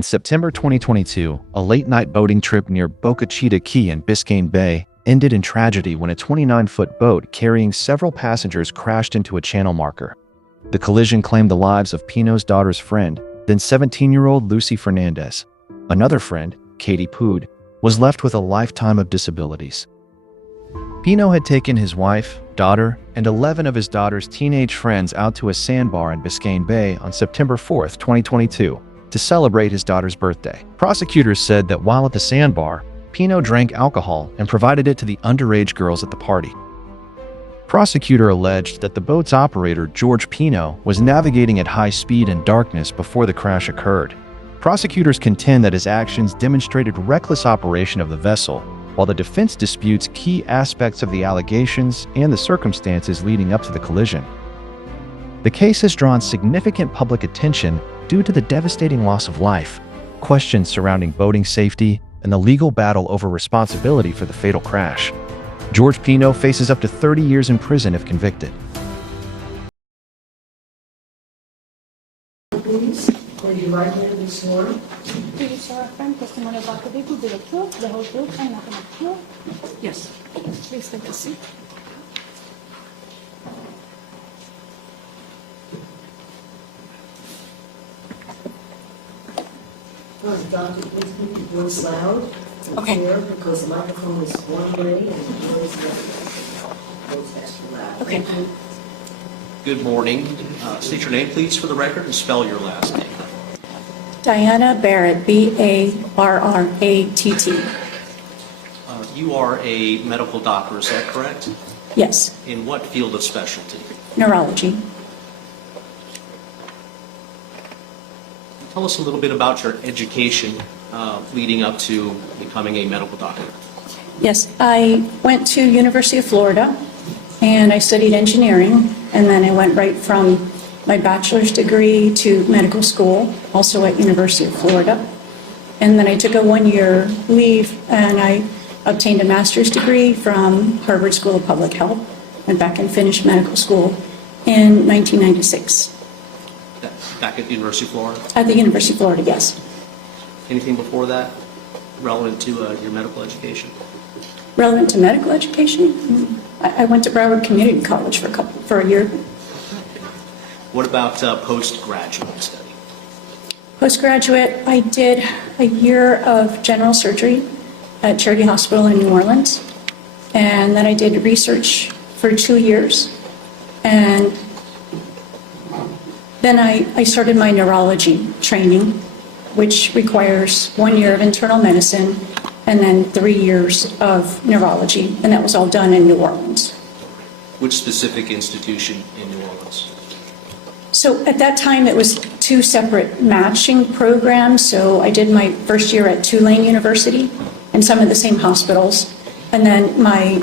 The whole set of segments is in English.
In September 2022, a late-night boating trip near Boca Chita Key in Biscayne Bay ended in tragedy when a 29-foot boat carrying several passengers crashed into a channel marker. The collision claimed the lives of Pino's daughter's friend, then 17-year-old Lucy Fernandez. Another friend, Katy Puig, was left with a lifetime of disabilities. Pino had taken his wife, daughter, and 11 of his daughter's teenage friends out to a sandbar in Biscayne Bay on September 4, 2022, to celebrate his daughter's birthday. Prosecutors said that while at the sandbar, Pino drank alcohol and provided it to the underage girls at the party. Prosecutor alleged that the boat's operator, George Pino, was navigating at high speed in darkness before the crash occurred. Prosecutors contend that his actions demonstrated reckless operation of the vessel, while the defense disputes key aspects of the allegations and the circumstances leading up to the collision. The case has drawn significant public attention due to the devastating loss of life, questions surrounding boating safety, and the legal battle over responsibility for the fatal crash. George Pino faces up to 30 years in prison if convicted. Please, will you right here this morning? Do you swear affirm testimony about the vehicle, the truth, the whole truth, and nothing but the truth? Yes. Please take a seat. Doctor, please keep your voice loud and Okay. clear because the microphone is one way and the voice the other. Voice extra loud. Okay. Good morning. State your name, please, for the record, and spell your last name. Diana Barrett, Barratt. You are a medical doctor, is that correct? Yes, In what field of specialty? neurology. Tell us a little bit about your education leading up to becoming a medical doctor. Yes, I went to University of Florida and I studied engineering, and then I went right from my bachelor's degree to medical school, also at University of Florida. And then I took a one-year leave and I obtained a master's degree from Harvard School of Public Health, went back and finished medical school in 1996 Back at the University of Florida? at the University of Florida, yes. Anything before that relevant to your medical education? Relevant to medical education? I went to Broward Community College for a year. What about postgraduate study? Postgraduate, I did a year of general surgery at Charity Hospital in New Orleans. And then I did research for 2 years. And then I started my neurology training, which requires 1 year of internal medicine and then 3 years of neurology. And that was all done in New Orleans. Which specific institution in New Orleans? So at that time, it was 2 separate matching programs. So I did my first year at Tulane University in some of the same hospitals, and then my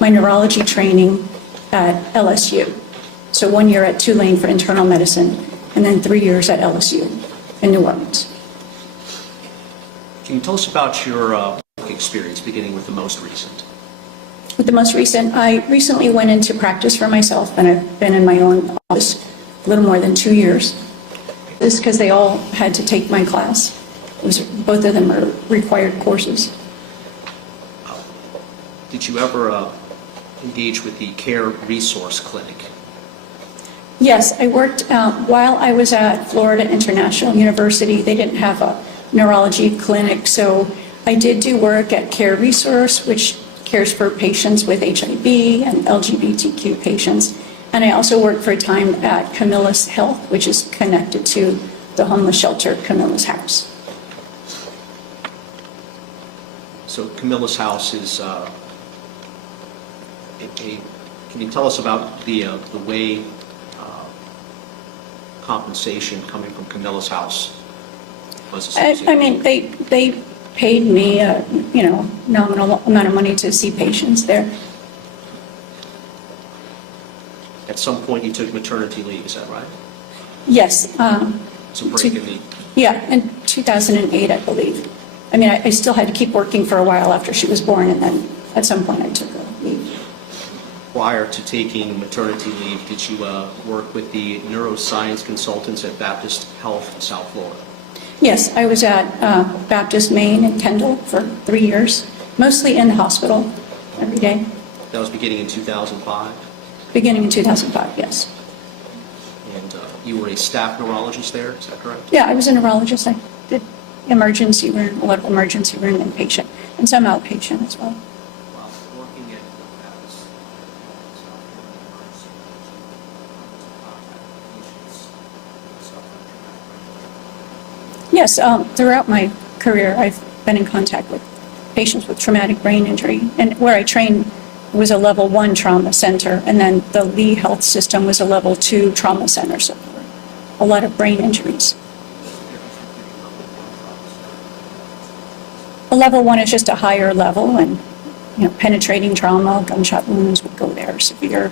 neurology training at LSU. So 1 year at Tulane for internal medicine, and then 3 years at LSU in New Orleans. Can you tell us about your experience, beginning with the most recent? With the most recent, I recently went into practice for myself, and I've been in my own office a little more than 2 years. This is because they all had to take my class. Both of them are required courses. Did you ever engage with the Care Resource Clinic? Yes, I worked while I was at Florida International University. They didn't have a neurology clinic, so I did do work at Care Resource, which cares for patients with HIV and LGBTQ patients. And I also worked for a time at Camillus Health, which is connected to the homeless shelter, Camillus House. So Camillus House is can you tell us about the way compensation coming from Camillus House was associated? I mean, they paid me a nominal amount of money to see patients there. At some point, you took maternity leave, is that right? Yes. It's a break in the... Yeah, in 2008, I believe. I mean, I still had to keep working for a while after she was born, and then at some point I took a leave. Prior to taking maternity leave, did you work with the neuroscience consultants at Baptist Health in South Florida? Yes, I was at Baptist Maine in Kendall for 3 years, mostly in the hospital every day, That was beginning in 2005, beginning in 2005, yes. and you were a staff neurologist there, is that correct? Yeah, I was a neurologist. I did emergency room, a lot of emergency room inpatient, and some outpatient as well. While working at Baptist, Yes, throughout my career, I've been in contact with patients with traumatic brain injury, and where I trained was a level 1 trauma center, and then the Lee Health System was a level 2 trauma center, so there were a lot of brain injuries. A level 1 is just a higher level, and penetrating trauma, gunshot wounds would go there, severe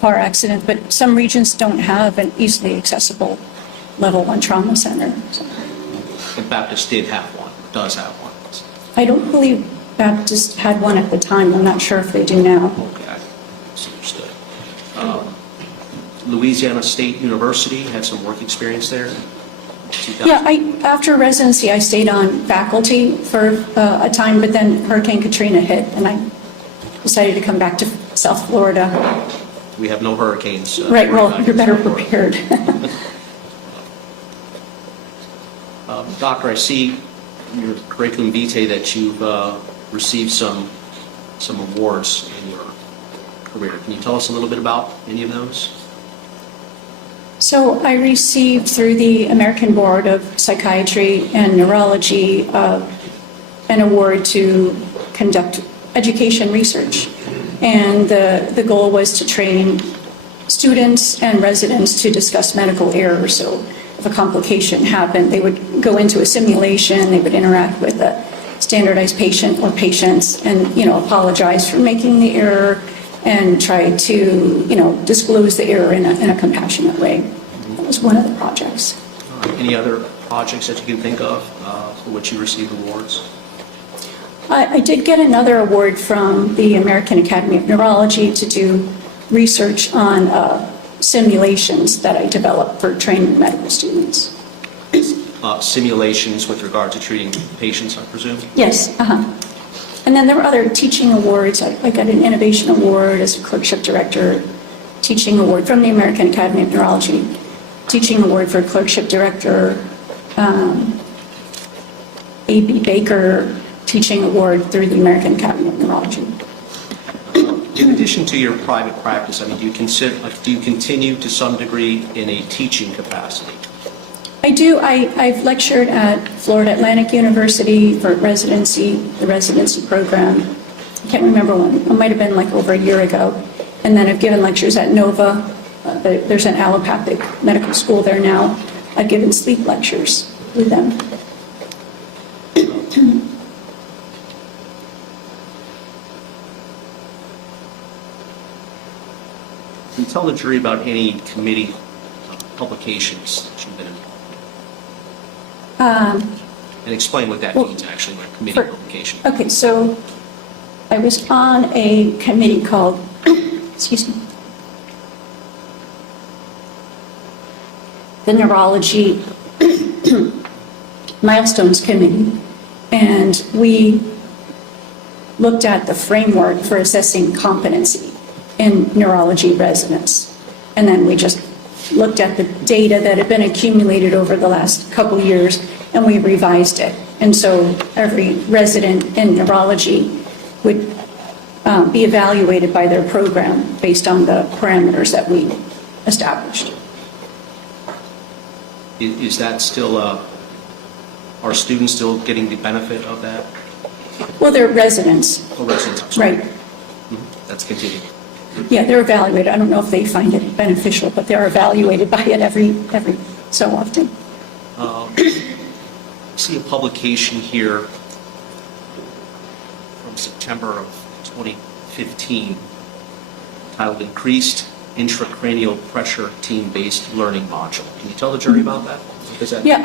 car accidents, but some regions don't have an easily accessible level 1 trauma center. So. And Baptist did have one, does have one. I don't believe Baptist had one at the time. I'm not sure if they do now. Okay, that's understood. Louisiana State University had some work experience there? 2000. Yeah, after residency, I stayed on faculty for a time, but then Hurricane Katrina hit, and I decided to come back to South Florida. We have no hurricanes. Right, well, you're better prepared. Doctor, I see in your curriculum vitae that you've received some awards in your career. Can you tell us a little bit about any of those? So I received through the American Board of Psychiatry and Neurology an award to conduct education research. And the goal was to train students and residents to discuss medical errors. So if a complication happened, they would go into a simulation, they would interact with a standardized patient or patients and, apologize for making the error and try to, disclose the error in a compassionate way. That was one of the projects. Any other projects that you can think of for which you received awards? I did get another award from the American Academy of Neurology to do research on simulations that I developed for training medical students. Simulations with regard to treating patients, I presume? Yes, And then there were other teaching awards. I got an innovation award as a clerkship director, teaching award from the American Academy of Neurology, teaching award for clerkship director, A.B. Baker teaching award through the American Academy of Neurology. In addition to your private practice, I mean, do you continue to some degree in a teaching capacity? I do. I've lectured at Florida Atlantic University for residency, the residency program. I can't remember when. It might have been like over a year ago. And then I've given lectures at Nova. There's an allopathic medical school there now. I've given sleep lectures with them. Can you tell the jury about any committee publications that you've been involved in? And explain what that means, actually, what committee publication. Okay, so I was on a committee called, excuse me, the Neurology Milestones Committee, and we looked at the framework for assessing competency in neurology residents. And then we just looked at the data that had been accumulated over the last couple years, and we revised it. And so every resident in neurology would be evaluated by their program based on the parameters that we established. Is that still, are students still getting the benefit of that? Well, they're residents. Oh, residents, I'm sorry. Right. That's continuing. Yeah, they're evaluated. I don't know if they find it beneficial, but they're evaluated by it every so often. I see a publication here from September of 2015 titled Increased Intracranial Pressure Team-Based Learning Module. Can you tell the jury about that? What does that Yeah,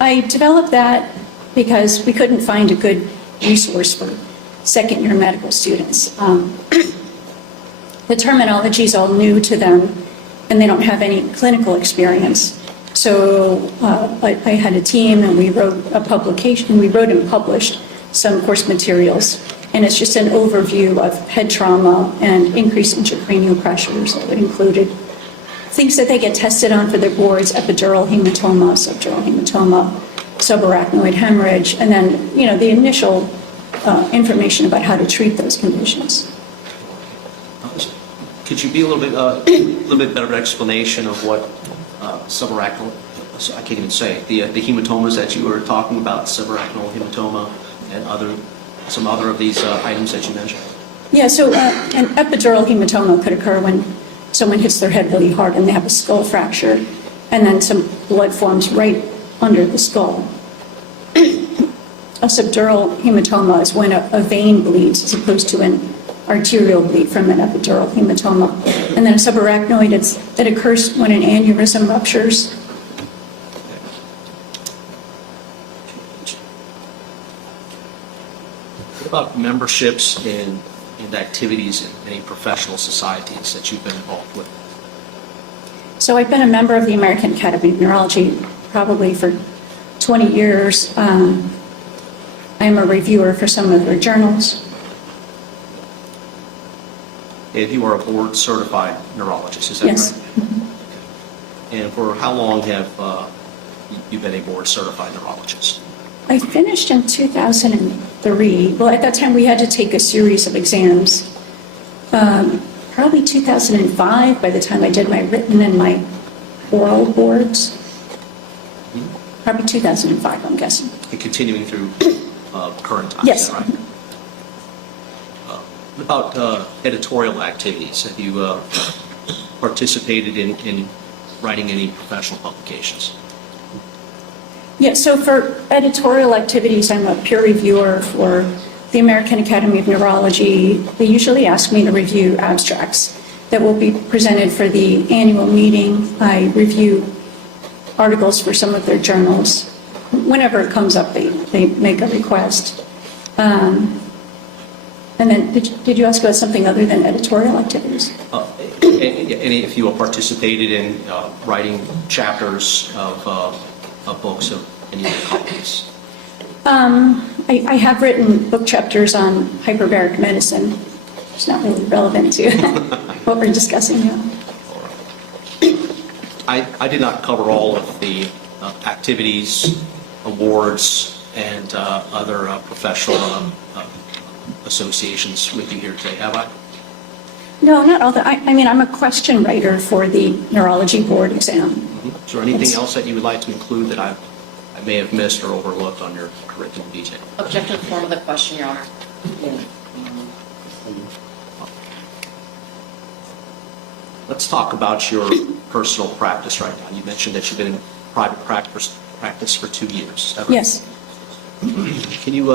I developed that because we couldn't find a good resource for second-year medical students. The terminology is all new to them, and they don't have any clinical experience. So I had a team, and we wrote a publication. We wrote and published some course materials, and it's just an overview of head trauma and increased intracranial pressures that included things that they get tested on for their boards: epidural hematoma, subdural hematoma, subarachnoid hemorrhage, and then, you know, the initial information about how to treat those conditions. Could you be a little bit better explanation of what subarachnoid, I can't even say it, the hematomas that you were talking about, subarachnoid hematoma and some other of these items that you mentioned? Yeah, so an epidural hematoma could occur when someone hits their head really hard and they have a skull fracture, and then some blood forms right under the skull. A subdural hematoma is when a vein bleeds as opposed to an arterial bleed from an epidural hematoma. And then a subarachnoid, it occurs when an aneurysm ruptures. What about memberships and activities in any professional societies that you've been involved with? So I've been a member of the American Academy of Neurology probably for 20 years. I'm a reviewer for some of their journals. And you are a board-certified neurologist, is that Yes. right? And for how long have you been a board-certified neurologist? I finished in 2003. Well, at that time, we had to take a series of exams. Probably 2005, by the time I did my written and my oral boards. Probably 2005, I'm guessing. And continuing through current times, Yes. is that right? What about editorial activities? Have you participated in writing any professional publications? Yeah, so for editorial activities, I'm a peer reviewer for the American Academy of Neurology. They usually ask me to review abstracts that will be presented for the annual meeting. I review articles for some of their journals. Whenever it comes up, they make a request. And then, did you ask about something other than editorial activities? If you participated in writing chapters of books of any of the colleagues? I have written book chapters on hyperbaric medicine. It's not really relevant to what we're discussing now. I did not cover all of the activities, awards, and other professional associations with you here today, have I? No, not all that. I mean, I'm a question writer for the neurology board exam. Is there anything else that you would like to include that I may have missed or overlooked on your curriculum detail? Object to the form of the question, Your Honor. Let's talk about your personal practice right now. You mentioned that you've been in private practice for 2 years. Is that right? Yes. Can you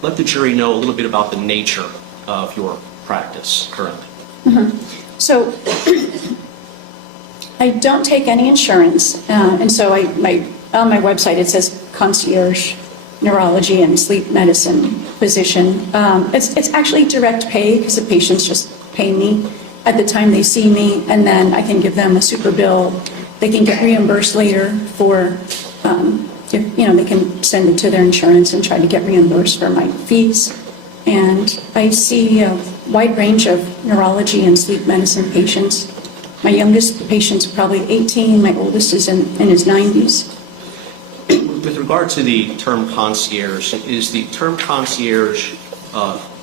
let the jury know a little bit about the nature of your practice currently? So I don't take any insurance, and so on my website it says concierge neurology and sleep medicine physician. It's actually direct pay because the patients just pay me at the time they see me, and then I can give them a super bill. They can get reimbursed later for, if, they can send it to their insurance and try to get reimbursed for my fees. And I see a wide range of neurology and sleep medicine patients. My youngest patient's probably 18, my oldest is in his 90s. With regard to the term concierge, is the term concierge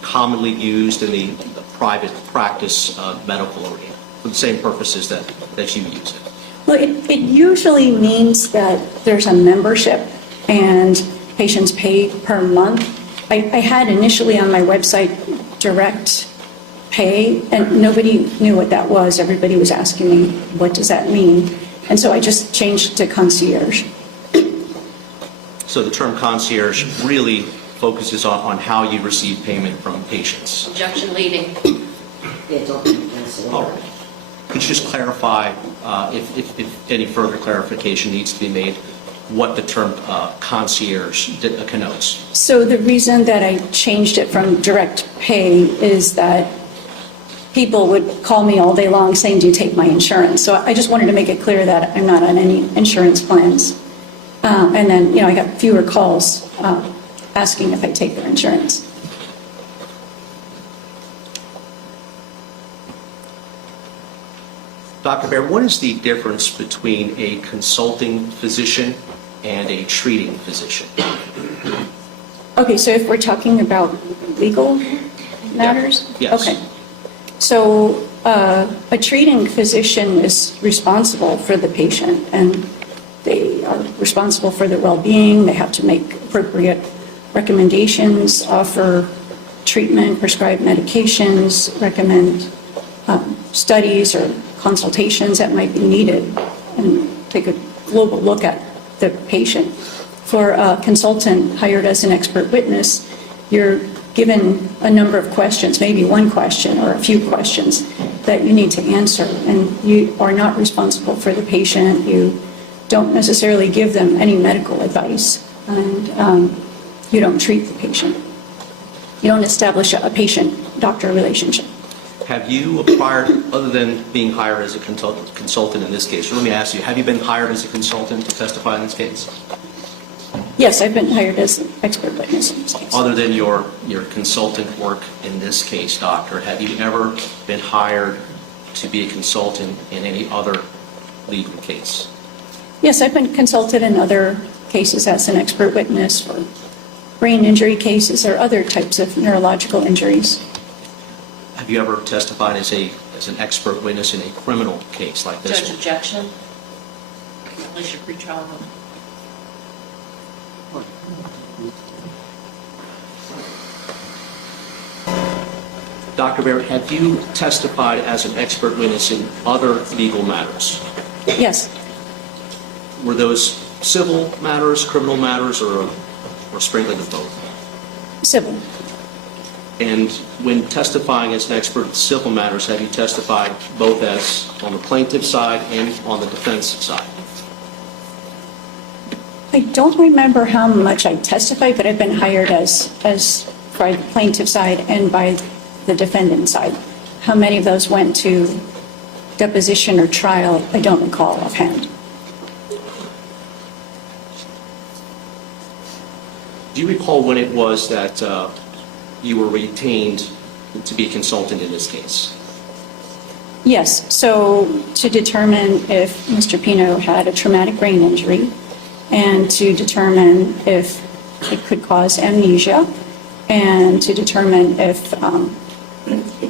commonly used in the private practice medical arena for the same purposes that you use it? Well, it usually means that there's a membership and patients pay per month. I had initially on my website direct pay, and nobody knew what that was. Everybody was asking me, what does that mean? And so I just changed to concierge. So the term concierge really focuses on how you receive payment from patients. Objection leading. All right. Could you just clarify, if any further clarification needs to be made, what the term concierge connotes? So the reason that I changed it from direct pay is that people would call me all day long saying, do you take my insurance? So I just wanted to make it clear that I'm not on any insurance plans. And then, I got fewer calls asking if I take their insurance. Dr. Baer, what is the difference between a consulting physician and a treating physician? Okay, so if we're talking about legal matters? Yes. Okay. So a treating physician is responsible for the patient, and they are responsible for their well-being. They have to make appropriate recommendations, offer treatment, prescribe medications, recommend studies or consultations that might be needed, and take a global look at the patient. For a consultant hired as an expert witness, you're given a number of questions, maybe one question or a few questions that you need to answer, and you are not responsible for the patient. You don't necessarily give them any medical advice, and you don't treat the patient. You don't establish a patient-doctor relationship. Have you acquired, other than being hired as a consultant in this case, let me ask you, have you been hired as a consultant to testify in this case? Yes, I've been hired as an expert witness in this case. Other than your consultant work in this case, doctor, have you ever been hired to be a consultant in any other legal case? Yes, I've been consulted in other cases as an expert witness for brain injury cases or other types of neurological injuries. Have you ever testified as an expert witness in a criminal case like this Judge, one? objection? Unless you're pretrial. Dr. Barrett, have you testified as an expert witness in other legal matters? Yes, Were those civil matters, criminal matters, or sprinkling of both? civil. And when testifying as an expert in civil matters, have you testified both as on the plaintiff side and on the defense side? I don't remember how much I testified, but I've been hired as by the plaintiff side and by the defendant side. How many of those went to deposition or trial, I don't recall offhand. Do you recall when it was that you were retained to be a consultant in this case? Yes, so to determine if Mr. Pino had a traumatic brain injury and to determine if it could cause amnesia and to determine if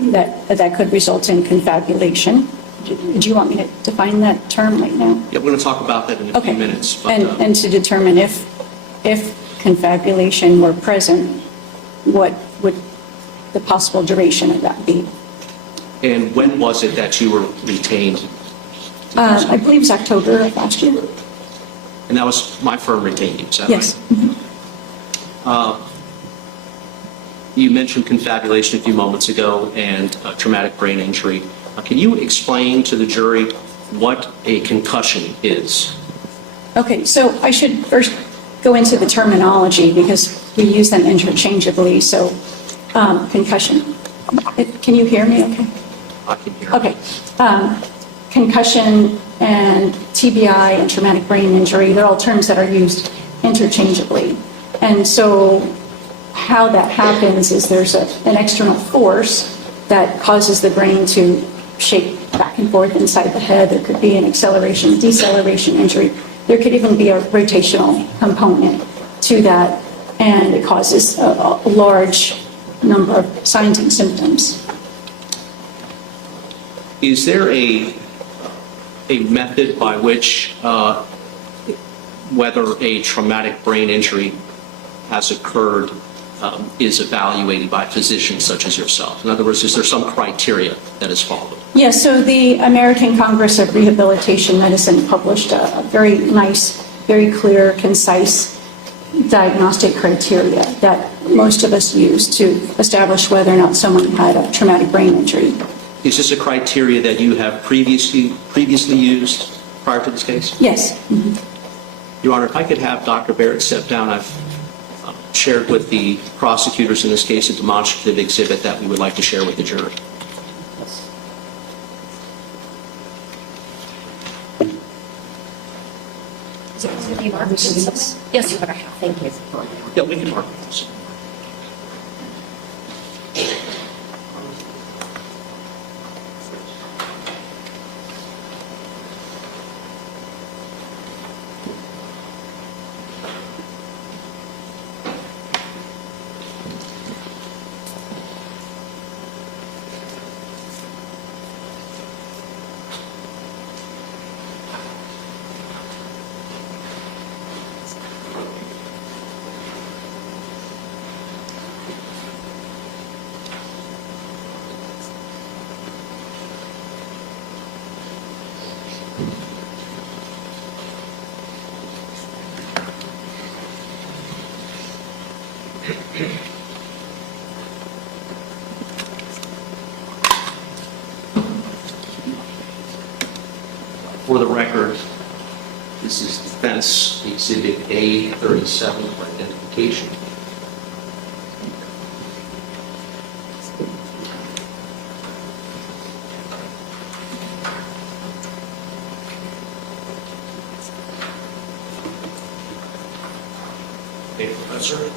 that could result in confabulation. Do you want me to define that term right now? Yeah, we're going to talk about that in a few Okay. minutes. But, And to determine if confabulation were present, what would the possible duration of that be? and when was it that you were retained? I believe it was October of last year. And that was my firm retained you, is that Yes. right? You mentioned confabulation a few moments ago and traumatic brain injury. Can you explain to the jury what a concussion is? Okay, so I should first go into the terminology because we use them interchangeably. So concussion. Can you hear me okay? I can hear. Okay. Concussion and TBI and traumatic brain injury, they're all terms that are used interchangeably. And so how that happens is there's an external force that causes the brain to shake back and forth inside the head. There could be an acceleration, deceleration injury. There could even be a rotational component to that, and it causes a large number of signs and symptoms. Is there a method by which whether a traumatic brain injury has occurred is evaluated by physicians such as yourself? In other words, is there some criteria that is followed? Yes, so the American Congress of Rehabilitation Medicine published a very nice, very clear, concise diagnostic criteria that most of us use to establish whether or not someone had a traumatic brain injury. Is this a criteria that you have previously used prior to this case? Yes. Your Honor, if I could have Dr. Barrett step down. I've shared with the prosecutors in this case a demonstrative exhibit that we would like to share with the jury. Yes, you better have. Thank you. Yeah, we can mark this. For the record, this is Defense Exhibit A37 for identification. Hey, Professor.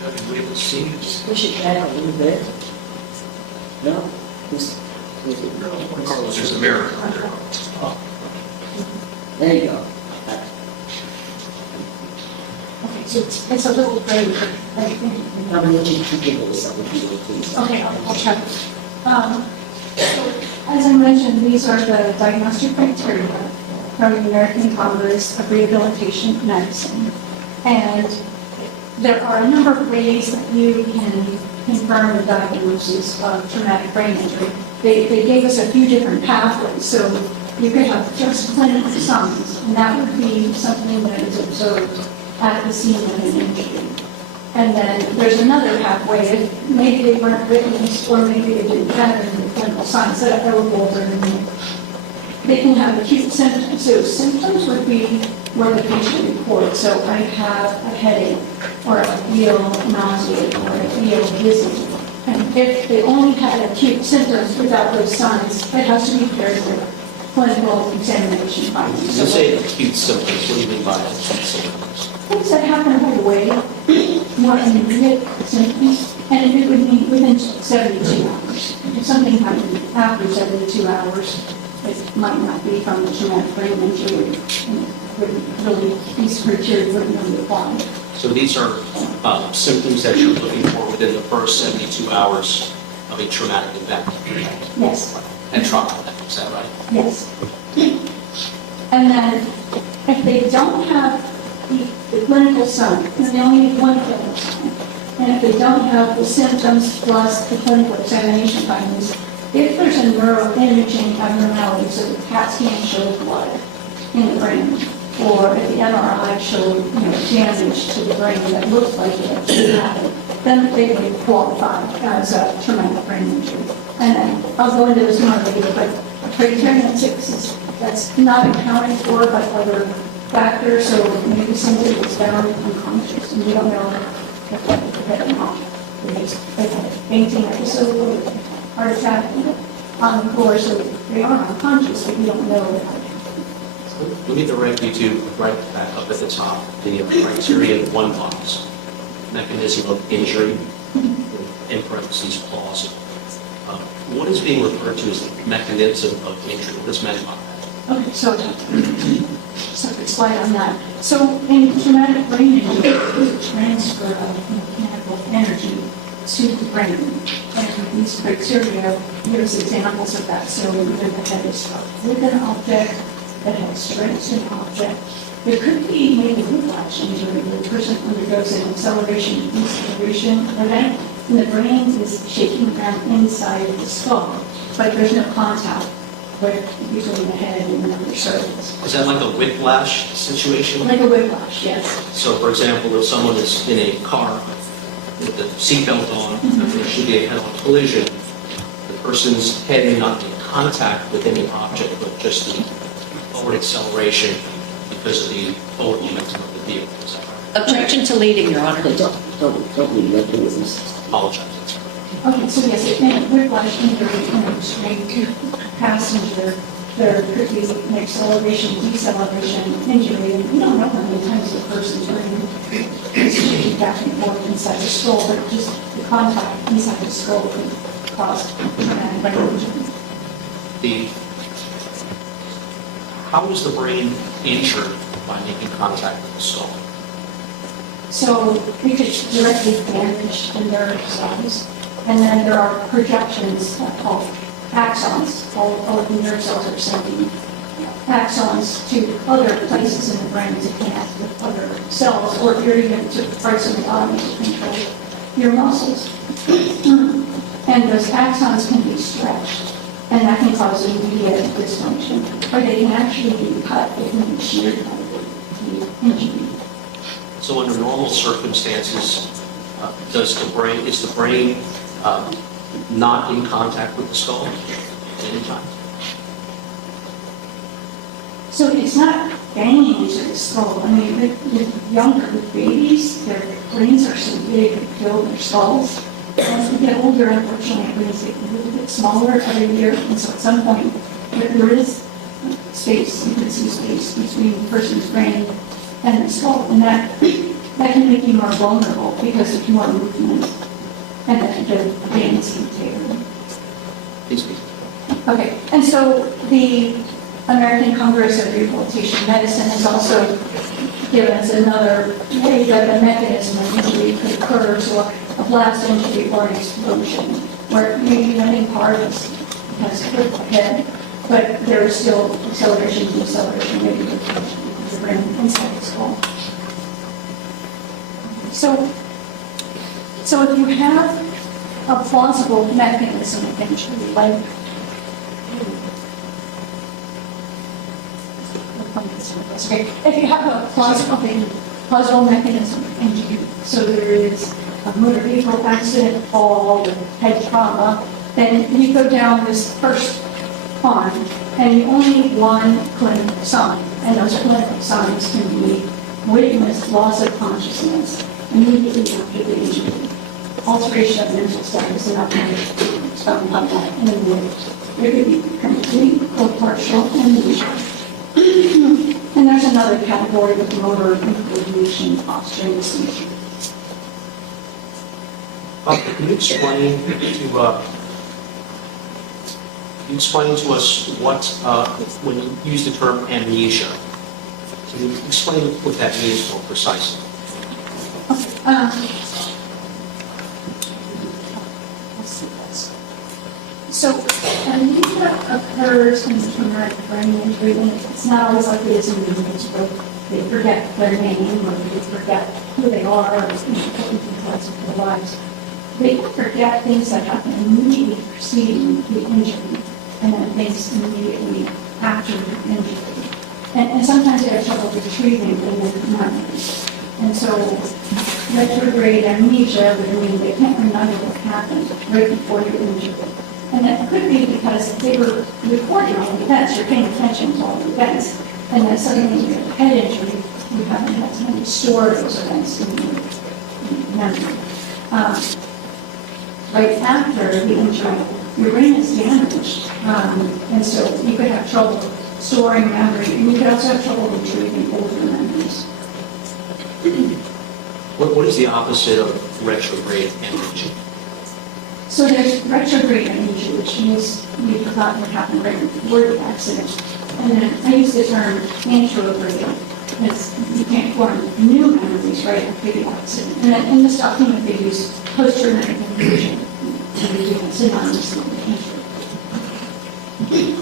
Judge, we have received. Push it back a little bit. No? Carlos, there's a mirror. There you go. Okay, so it's a little very, How many you can give us some of you, please? okay, I'll check. So, as I mentioned, these are the diagnostic criteria from the American Congress of Rehabilitation Medicine. And there are a number of ways that you can confirm the diagnosis of traumatic brain injury. They gave us a few different pathways, so you could have just clinical signs, and that would be something that is observed at the scene of an injury. And then there's another pathway, if maybe they weren't witnessed, or maybe they didn't have any clinical signs that I will go over in a minute. They can have acute symptoms. So symptoms would be where the patient reports, so I have a headache, or I feel nauseated, or I feel dizzy. And if they only had acute symptoms without those signs, it has to be paired with clinical examination findings. You say acute symptoms, what do you mean by acute symptoms? Things that happen right away, more immediate symptoms, and it would be within 72 hours. If something happened after 72 hours, it might not be from the traumatic brain injury, and it wouldn't really, these criteria wouldn't really apply. So these are symptoms that you're looking for within the first 72 hours of a traumatic event Yes, and trauma, is that right? yes. And then, if they don't have the clinical sign, then they only need one clinical sign. And if they don't have the symptoms plus the clinical examination findings, if there's a neuroimaging abnormality, so the CAT scan showed blood in the brain, or if the MRI showed, damage to the brain that looks like it actually happened, then they would qualify as a traumatic brain injury. And then I'll go into this more later, but criterion 6 is that's not accounted for by other factors, so maybe somebody is found unconscious and we don't know if they're not. They've had a fainting episode or heart attack on the floor, so they are unconscious, but we don't know that. We need to direct you to right back up at the top, the criteria 1 box, mechanism of injury, in parentheses, cause. What is being referred to as the mechanism of injury? What is meant by that? Okay, so separate slide on that. So in traumatic brain injury, there's a transfer of mechanical energy to the brain. And these criteria, here's examples of that. So either the head is struck with an object, the head strikes an object. There could be maybe whiplash injury where the person undergoes an acceleration and deceleration event, and the brain is shaking around inside of the skull, but there's no contact with usually the head and the upper surface. Is that like a whiplash situation? Like a whiplash, yes. So, for example, if someone is in a car with the seatbelt on, there should be a head-on collision, the person's head may not be contact with any object, but just the forward acceleration because of the forward momentum of the vehicle. Is that right? Objection to leading, Your Honor. Don't leave mechanisms. Apologize. That's right. Okay, so yes, it may whiplash injury in a restrained passenger. There could be an acceleration, deceleration injury, and we don't know how many times the person's brain is shooting back and forth inside the skull, but just the contact inside the skull could cause traumatic brain injury. How is the brain injured by making contact with the skull? So we could directly damage the nerve cells, and then there are projections called axons. All of the nerve cells are sending axons to other places in the brain to connect with other cells, or even to parts of the body to control your muscles. And those axons can be stretched, and that can cause immediate dysfunction, or they can actually be cut, they can be sheared by the injury. So under normal circumstances, is the brain not in contact with the skull at any time? So it's not banging into the skull. I mean, the younger babies, their brains are so big and fill their skulls. As we get older, unfortunately, brains get a little bit smaller every year, and so at some point, there is space, you can see space between the person's brain and the skull, and that can make you more vulnerable because of more movement, and the veins can tear. Please be. Okay, and so the American Congress of Rehabilitation Medicine has also given us another way that a mechanism of injury could occur, so a blast injury or an explosion, where maybe one part has hit the head, but there is still acceleration, deceleration, maybe the brain inside the skull. So if you have a plausible mechanism of injury, like okay, if you have a plausible mechanism of injury, so there is a motor vehicle accident, fall, head trauma, then you go down this first pond, and you only need one clinical sign, and those clinical signs can be weakness, loss of consciousness, immediately after the injury, alteration of mental status, and something like that, and then there could be complete or partial amnesia. And there's another category with motor immobilization, posturing, and seizure. Can you explain to us what, when you use the term amnesia, can you explain what that means more precisely? Let's see this. So amnesia occurs in traumatic brain injury, and it's not always like it is in individuals where they forget their name, or they forget who they are, or important details of their lives. They forget things that happen immediately preceding the injury, and then things immediately after the injury. And sometimes they have trouble retrieving the memories. And so retrograde amnesia would mean they can't remember what happened right before your injury. And that could be because they were recording all the events, you're paying attention to all the events, and then suddenly you get a head injury, you haven't had time to store those events in your memory. Right after the injury, your brain is damaged, and so you could have trouble storing memory, and you could also have trouble retrieving older memories. What is the opposite of retrograde amnesia? So there's retrograde amnesia, which means you've forgotten what happened right before the accident. And then I use the term anterograde, because you can't form new memories right after the accident. And then in this document, they use post-traumatic amnesia, synonymously with anterograde.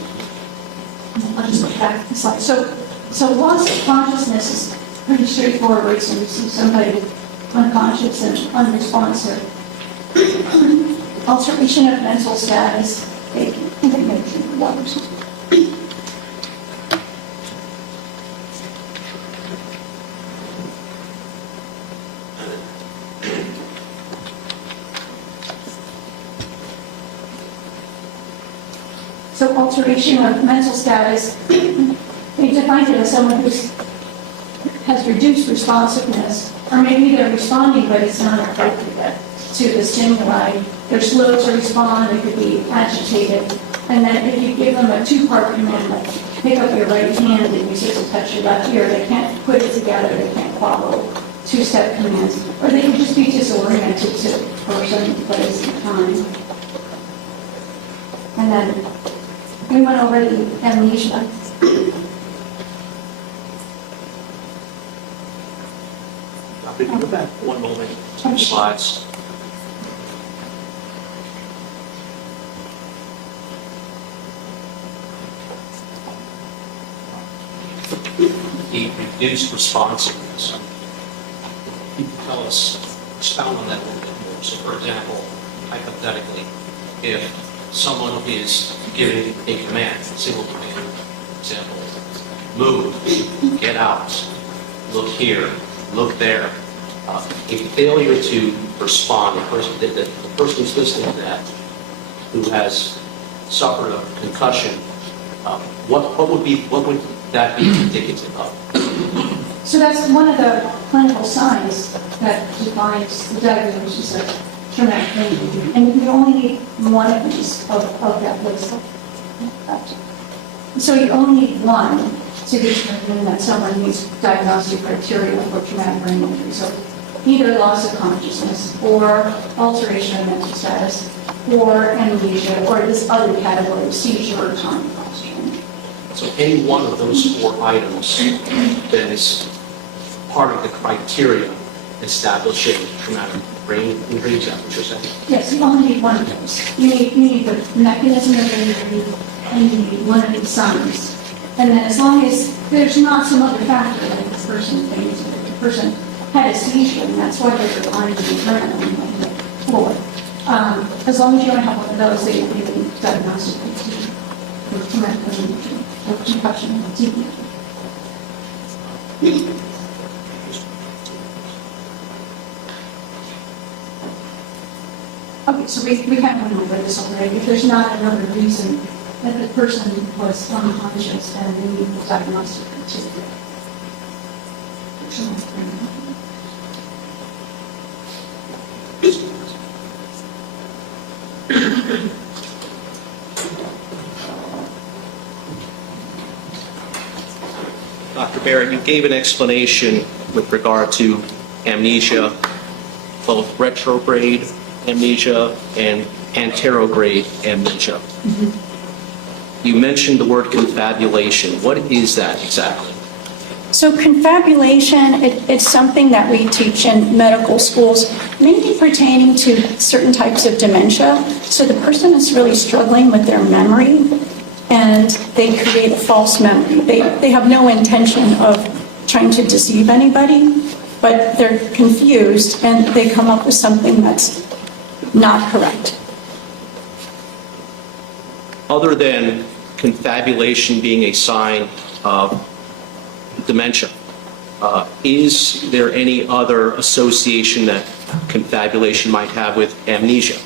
I'll just look back at the slide. So loss of consciousness is pretty straightforward. So you see somebody unconscious and unresponsive. Alteration of mental status, they may drink water or something. So alteration of mental status, they defined it as someone who has reduced responsiveness, or maybe they're responding, but it's not appropriate to the stimuli. They're slow to respond, they could be agitated. And then if you give them a two-part command, like pick up your right hand and use it to touch your left ear, they can't put it together, they can't follow two-step commands. Or they could just be disoriented to person, place, and time. And then we went over the amnesia. Dr. Go back 1 moment, 2 slides. The reduced responsiveness. Can you tell us, expound on that a little bit more? So, for example, hypothetically, if someone is giving a command, a single command, for example, move, get out, look here, look there, a failure to respond, the person who's listening to that, who has suffered a concussion, what would that be indicative of? So that's one of the clinical signs that defines the diagnosis of traumatic brain injury. And you only need one of these of that list. So you only need one to determine that someone meets diagnostic criteria for traumatic brain injury. So either loss of consciousness or alteration of mental status or amnesia or this other category of seizure or time exhaustion. So any one of those 4 items that is part of the criteria establishing traumatic brain injury, is that what you're saying? Yes, you only need one of those. You need the mechanism of injury and you need one of these signs. And then as long as there's not some other factor like this person thinks that the person had a seizure, and that's why they're relying on the determinant on the floor. As long as you don't have one of those, they don't even diagnose it with traumatic brain injury or concussion or TBI. Okay, so we kind of went over this already. If there's not another reason that the person was unconscious and they need the diagnostic criteria. Dr. Barrett, you gave an explanation with regard to amnesia, both retrograde amnesia and anterograde amnesia. You mentioned the word confabulation. What is that exactly? So confabulation, it's something that we teach in medical schools, mainly pertaining to certain types of dementia. So the person is really struggling with their memory, and they create a false memory. They have no intention of trying to deceive anybody, but they're confused, and they come up with something that's not correct. Other than confabulation being a sign of dementia, is there any other association that confabulation might have with amnesia?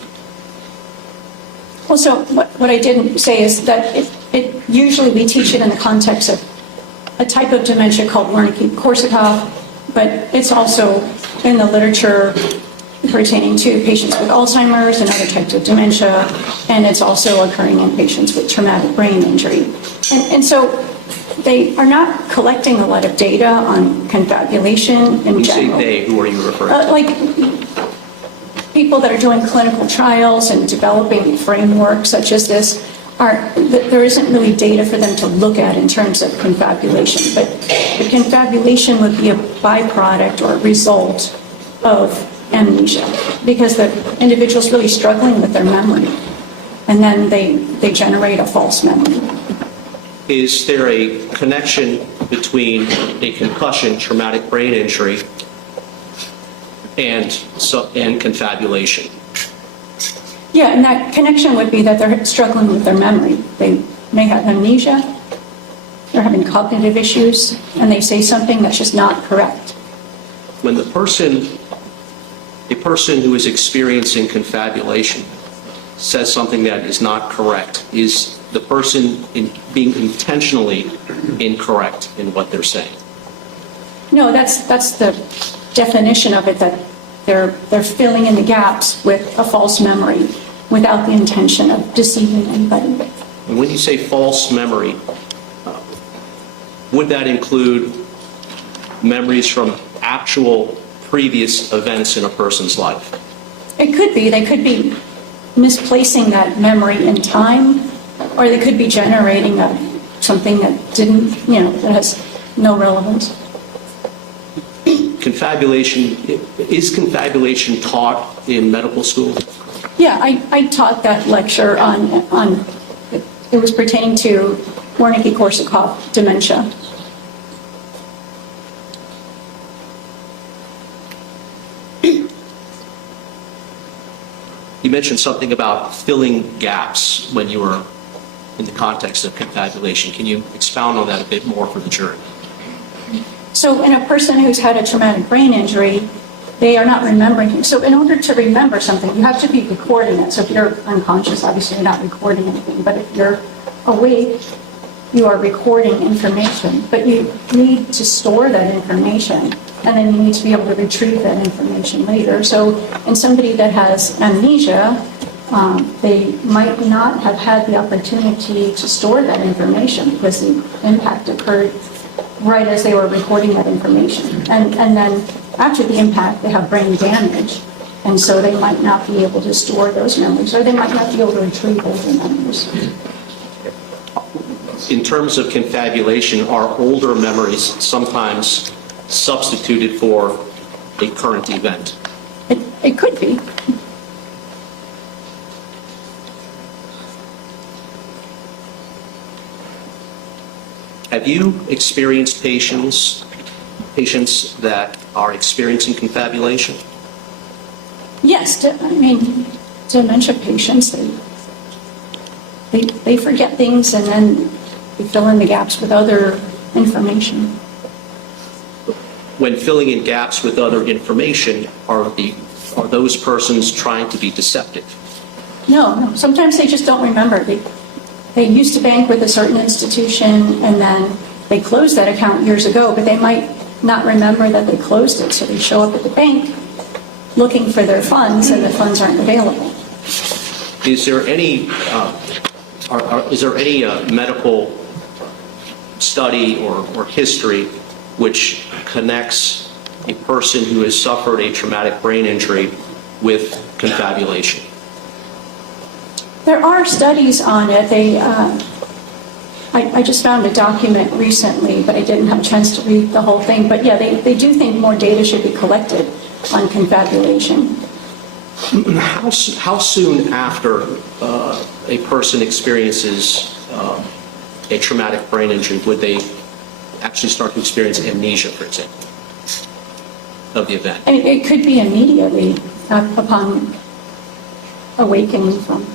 Well, so what I didn't say is that it usually we teach it in the context of a type of dementia called Wernicke-Korsakoff, but it's also in the literature pertaining to patients with Alzheimer's and other types of dementia, and it's also occurring in patients with traumatic brain injury. And so they are not collecting a lot of data on confabulation in When you general. say they, who are you referring to? Like people that are doing clinical trials and developing frameworks such as this, there isn't really data for them to look at in terms of confabulation, but the confabulation would be a byproduct or a result of amnesia, because the individual's really struggling with their memory, and then they generate a false memory. Is there a connection between a concussion, traumatic brain injury, and confabulation? Yeah, and that connection would be that they're struggling with their memory. They may have amnesia, they're having cognitive issues, and they say something that's just not correct. When a person who is experiencing confabulation says something that is not correct, is the person being intentionally incorrect in what they're saying. No, that's the definition of it, that they're filling in the gaps with a false memory without the intention of deceiving anybody. And when you say false memory, would that include memories from actual previous events in a person's life? It could be. They could be misplacing that memory in time, or they could be generating something that didn't, that has no relevance. Confabulation, is confabulation taught in medical school? Yeah, I taught that lecture on it was pertaining to Wernicke-Korsakoff dementia. You mentioned something about filling gaps when you were in the context of confabulation. Can you expound on that a bit more for the jury? So in a person who's had a traumatic brain injury, they are not remembering. So in order to remember something, you have to be recording it. So if you're unconscious, obviously you're not recording anything. But if you're awake, you are recording information. But you need to store that information, and then you need to be able to retrieve that information later. So in somebody that has amnesia, they might not have had the opportunity to store that information because the impact occurred right as they were recording that information. And then after the impact, they have brain damage, and so they might not be able to store those memories, or they might not be able to retrieve those memories. In terms of confabulation, are older memories sometimes substituted for a current event? It could be. Have you experienced patients that are experiencing confabulation? Yes, dementia patients, they forget things and then they fill in the gaps with other information. When filling in gaps with other information, are those persons trying to be deceptive? No, sometimes they just don't remember. They used to bank with a certain institution and then they closed that account years ago, but they might not remember that they closed it. So they show up at the bank looking for their funds and the funds aren't available. Is there any medical study or history which connects a person who has suffered a traumatic brain injury with confabulation? There are studies on it. I just found a document recently, but I didn't have a chance to read the whole thing. But yeah, they do think more data should be collected on confabulation. How soon after a person experiences a traumatic brain injury would they actually start to experience amnesia, for example, of the event? I mean, it could be immediately upon awakening from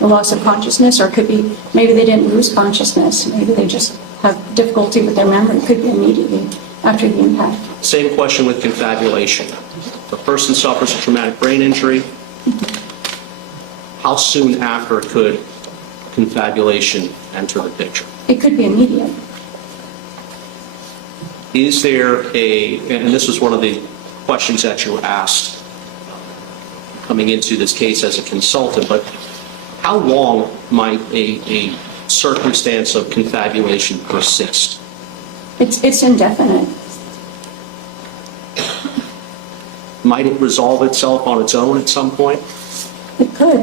the loss of consciousness, or it could be maybe they didn't lose consciousness. Maybe they just have difficulty with their memory. It could be immediately after the impact. Same question with confabulation. If a person suffers a traumatic brain injury, how soon after could confabulation enter the picture? It could be immediate. Is there and this was one of the questions that you were asked coming into this case as a consultant, but how long might a circumstance of confabulation persist? It's indefinite. Might it resolve itself on its own at some point? It could.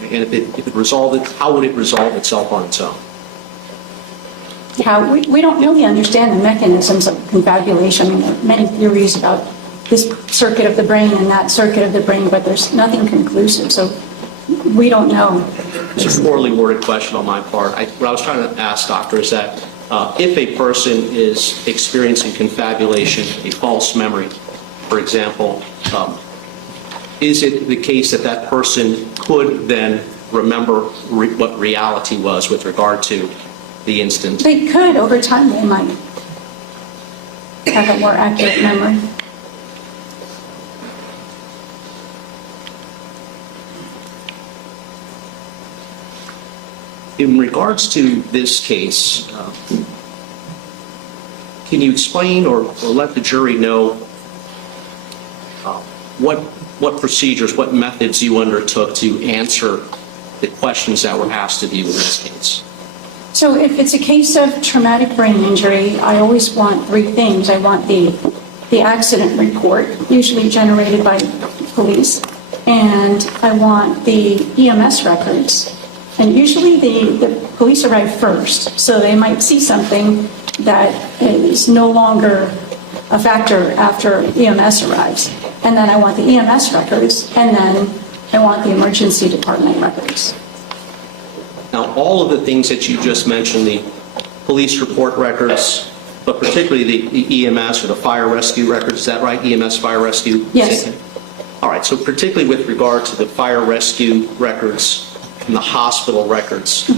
And if it resolved it, how would it resolve itself on its own? We don't really understand the mechanisms of confabulation. I mean, there are many theories about this circuit of the brain and that circuit of the brain, but there's nothing conclusive, so we don't know. It's a poorly worded question on my part. What I was trying to ask, doctor, is that if a person is experiencing confabulation, a false memory, for example, is it the case that that person could then remember what reality was with regard to the instant? They could, over time, they might have a more accurate memory. In regards to this case, can you explain or let the jury know what procedures, what methods you undertook to answer the questions that were asked of you in this case? So if it's a case of traumatic brain injury, I always want three things. I want the accident report, usually generated by police, and I want the EMS records. And usually the police arrive first, so they might see something that is no longer a factor after EMS arrives. And then I want the EMS records, and then I want the emergency department records. Now, all of the things that you just mentioned, the police report records, but particularly the EMS or the fire rescue records, is that right? EMS fire rescue? Yes. All right, so particularly with regard to the fire rescue records and the hospital records,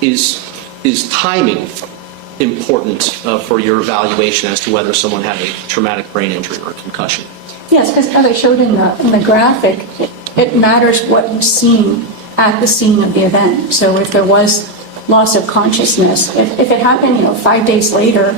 is timing important for your evaluation as to whether someone had a traumatic brain injury or a concussion? Yes, because as I showed in the graphic, it matters what you've seen at the scene of the event. So if there was loss of consciousness, if it happened, 5 days later,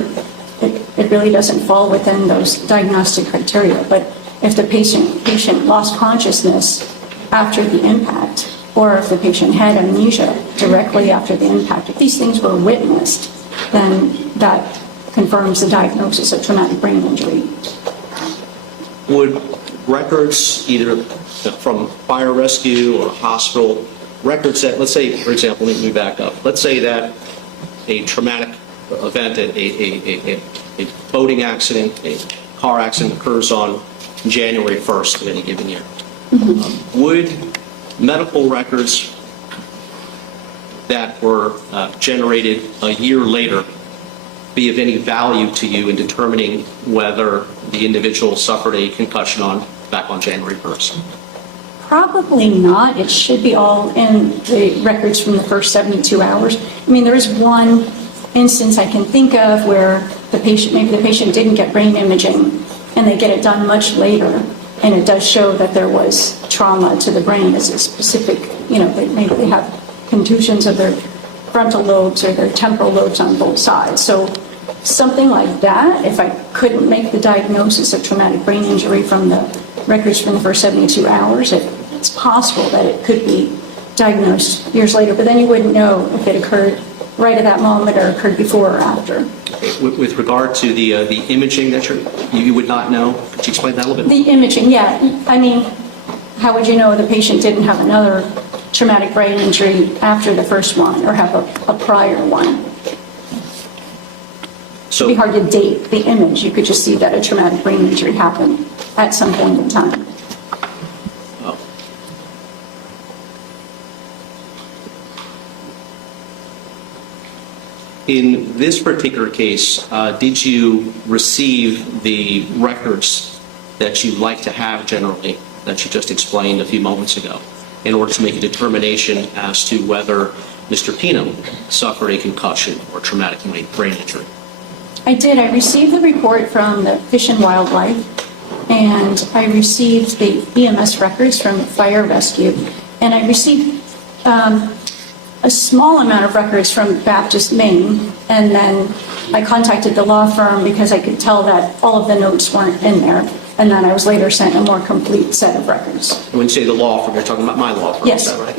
it really doesn't fall within those diagnostic criteria. But if the patient lost consciousness after the impact, or if the patient had amnesia directly after the impact, if these things were witnessed, then that confirms the diagnosis of traumatic brain injury. Would records, either from fire rescue or hospital, records that, let's say, for example, let me back up. Let's say that a traumatic event, a boating accident, a car accident occurs on January 1st of any given year. Would medical records that were generated a year later be of any value to you in determining whether the individual suffered a concussion back on January 1st? Probably not. It should be all in the records from the first 72 hours. I mean, there is one instance I can think of where maybe the patient didn't get brain imaging and they get it done much later, and it does show that there was trauma to the brain as a specific, maybe they have contusions of their frontal lobes or their temporal lobes on both sides. So something like that, if I couldn't make the diagnosis of traumatic brain injury from the records from the first 72 hours, it's possible that it could be diagnosed years later, but then you wouldn't know if it occurred right at that moment or occurred before or after. With regard to the imaging that you would not know, could you explain that a little bit? The imaging, yeah. I mean, how would you know the patient didn't have another traumatic brain injury after the first one or have a prior one? So, It'd be hard to date the image. You could just see that a traumatic brain injury happened at some point in time. in this particular case, did you receive the records that you like to have generally, that you just explained a few moments ago, in order to make a determination as to whether Mr. Pino suffered a concussion or traumatic brain injury? I did. I received the report from the Fish and Wildlife, and I received the EMS records from Fire Rescue, and I received a small amount of records from Baptist, Maine, and then I contacted the law firm because I could tell that all of the notes weren't in there, and then I was later sent a more complete set of records. When you say the law firm, you're talking about my law firm, Yes. is that right?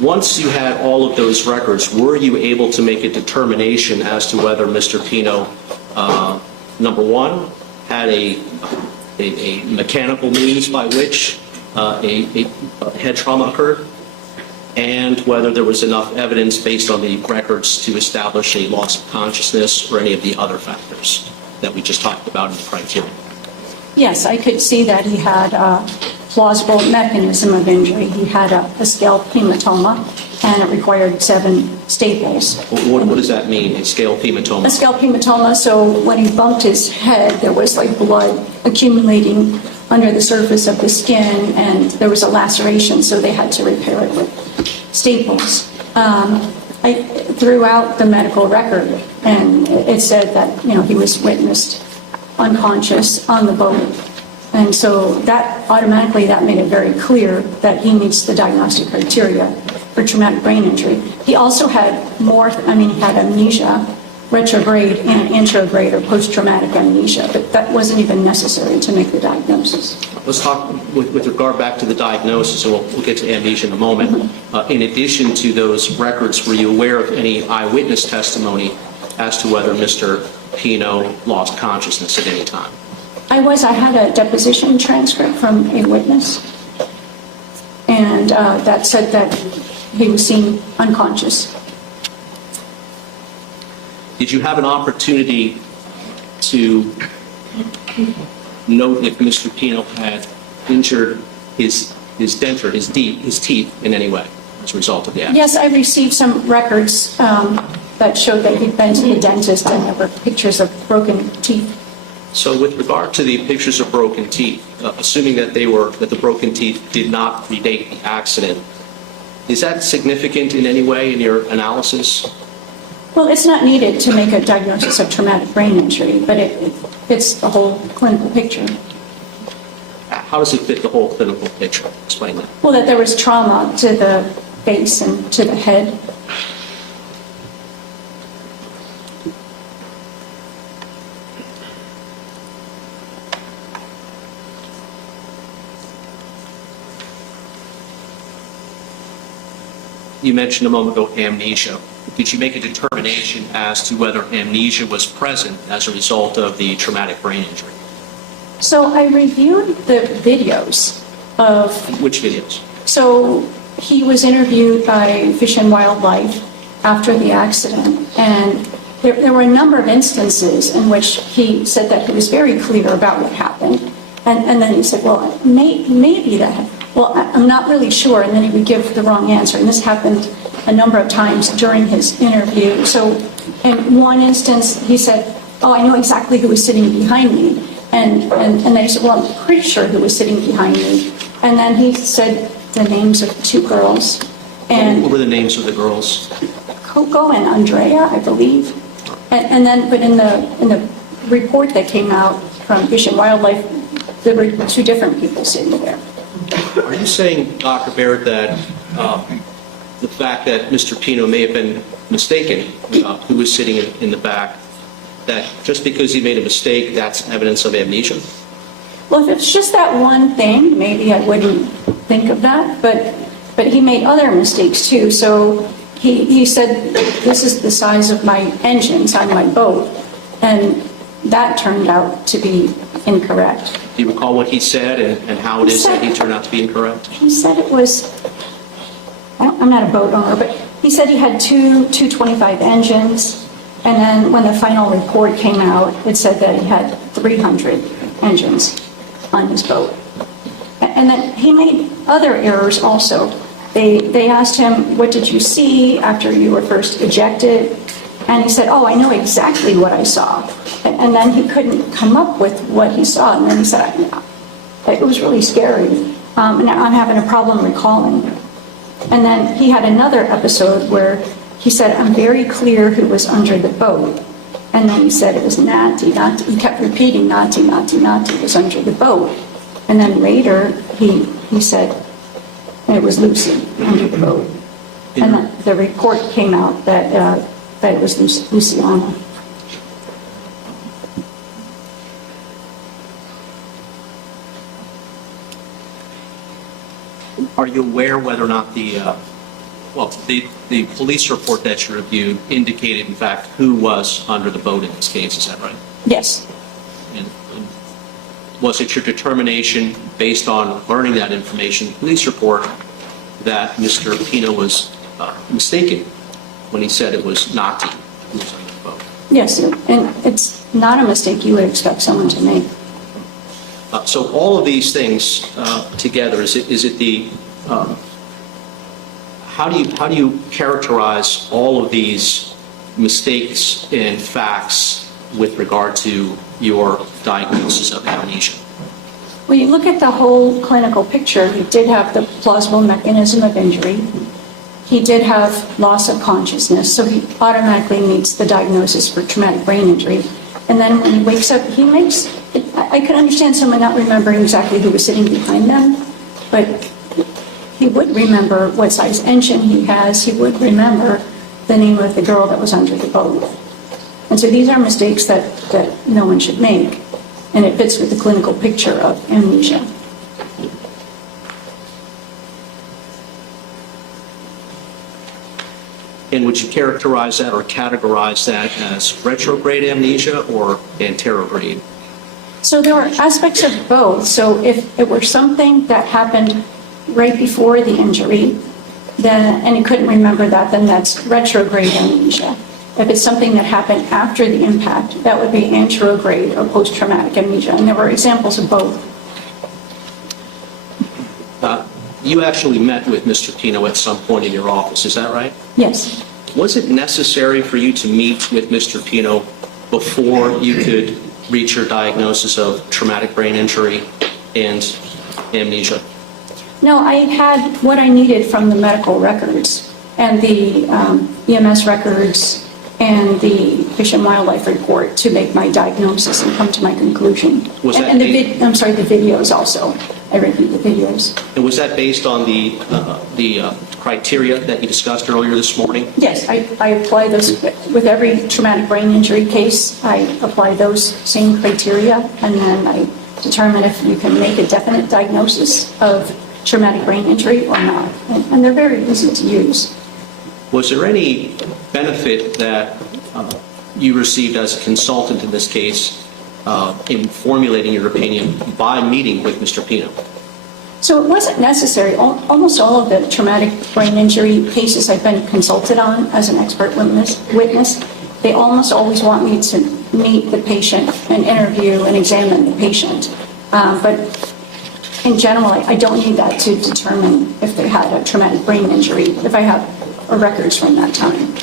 Once you had all of those records, were you able to make a determination as to whether Mr. Pino, number one, had a mechanical means by which a head trauma occurred, and whether there was enough evidence based on the records to establish a loss of consciousness or any of the other factors that we just talked about in the criteria? Yes, I could see that he had a plausible mechanism of injury. He had a scalp hematoma, and it required 7 staples. What does that mean, a scalp hematoma? A scalp hematoma, so when he bumped his head, there was like blood accumulating under the surface of the skin, and there was a laceration, so they had to repair it with staples. Throughout the medical record, and it said that, he was witnessed unconscious on the boat, And so that automatically, that made it very clear that he meets the diagnostic criteria for traumatic brain injury. He also had he had amnesia, retrograde and anterograde or post-traumatic amnesia, but that wasn't even necessary to make the diagnosis. Let's talk with regard back to the diagnosis, and we'll get to amnesia in a moment. In addition to those records, were you aware of any eyewitness testimony as to whether Mr. Pino lost consciousness at any time? I had a deposition transcript from a witness, and that said that he was seen unconscious. Did you have an opportunity to note if Mr. Pino had injured his denture, his teeth in any way as a result of the accident? Yes, I received some records that showed that he'd been to the dentist, and there were pictures of broken teeth. So with regard to the pictures of broken teeth, assuming that the broken teeth did not predate the accident, is that significant in any way in your analysis? Well, it's not needed to make a diagnosis of traumatic brain injury, but it fits the whole clinical picture. How does it fit the whole clinical picture? Explain that. Well, that there was trauma to the face and to the head. You mentioned a moment ago amnesia. Did you make a determination as to whether amnesia was present as a result of the traumatic brain injury? So I reviewed the videos of... Which videos? So he was interviewed by Fish and Wildlife after the accident, and there were a number of instances in which he said that he was very clear about what happened. And then he said, well, maybe that... Well, I'm not really sure, and then he would give the wrong answer. And this happened a number of times during his interview. So in one instance, he said, oh, I know exactly who was sitting behind me. And then he said, well, I'm pretty sure who was sitting behind me. And then he said the names of two girls. And what were the names of the girls? Coco and Andrea, I believe. And then, but in the report that came out from Fish and Wildlife, there were two different people sitting there. Are you saying, Dr. Barrett, that the fact that Mr. Pino may have been mistaken, who was sitting in the back, that just because he made a mistake, that's evidence of amnesia? Well, if it's just that one thing, maybe I wouldn't think of that, but he made other mistakes too. So he said, this is the size of my engines on my boat, and that turned out to be incorrect. Do you recall what he said and how it is that he turned out to be incorrect? He said it was, I'm not a boat owner, but he said he had two 225 engines, and then when the final report came out, it said that he had 300 engines on his boat. And then he made other errors also. They asked him, what did you see after you were first ejected? And he said, oh, I know exactly what I saw. And then he couldn't come up with what he saw. And then he said, it was really scary. And I'm having a problem recalling. And then he had another episode where he said, I'm very clear who was under the boat. And then he said it was Natty. He kept repeating Natty was under the boat. And then later he said it was Lucy under the boat. And then the report came out that it was Luciana. Are you aware whether or not the police report that you reviewed indicated, in fact, who was under the boat in this case? Is that right? Yes. And was it your determination, based on learning that information, police report, that Mr. Pino was mistaken when he said it was Nati who was under the boat? Yes, and it's not a mistake you would expect someone to make. So all of these things together, is it the how do you characterize all of these mistakes and facts with regard to your diagnosis of amnesia? When you look at the whole clinical picture, he did have the plausible mechanism of injury. He did have loss of consciousness, so he automatically meets the diagnosis for traumatic brain injury. And then when he wakes up, he makes, I can understand someone not remembering exactly who was sitting behind them, but he would remember what size engine he has. He would remember the name of the girl that was under the boat. And so these are mistakes that no one should make, and it fits with the clinical picture of amnesia. And would you characterize that or categorize that as retrograde amnesia or anterograde? So there are aspects of both. So if it were something that happened right before the injury, then, and you couldn't remember that, then that's retrograde amnesia. If it's something that happened after the impact, that would be anterograde or post-traumatic amnesia. And there were examples of both. You actually met with Mr. Pino at some point in your office, is that right? Yes. Was it necessary for you to meet with Mr. Pino before you could reach your diagnosis of traumatic brain injury and amnesia? No, I had what I needed from the medical records and the EMS records and the Fish and Wildlife report to make my diagnosis and come to my conclusion. Was that and the videos also. I reviewed the videos. And was that based on the criteria that you discussed earlier this morning? Yes, I apply those with every traumatic brain injury case. I apply those same criteria, and then I determine if you can make a definite diagnosis of traumatic brain injury or not. And they're very easy to use. Was there any benefit that you received as a consultant in this case in formulating your opinion by meeting with Mr. Pino? So it wasn't necessary. Almost all of the traumatic brain injury cases I've been consulted on as an expert witness, they almost always want me to meet the patient and interview and examine the patient. But in general, I don't need that to determine if they had a traumatic brain injury, if I have records from that time.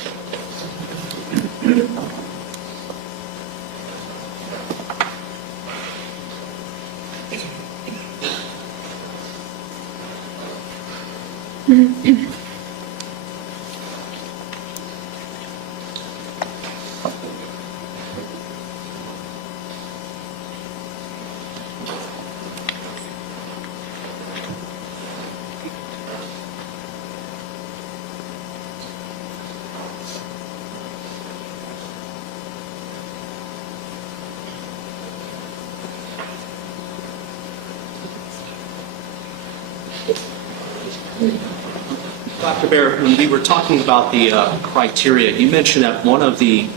Dr. Baer, when we were talking about the criteria, you mentioned that one of the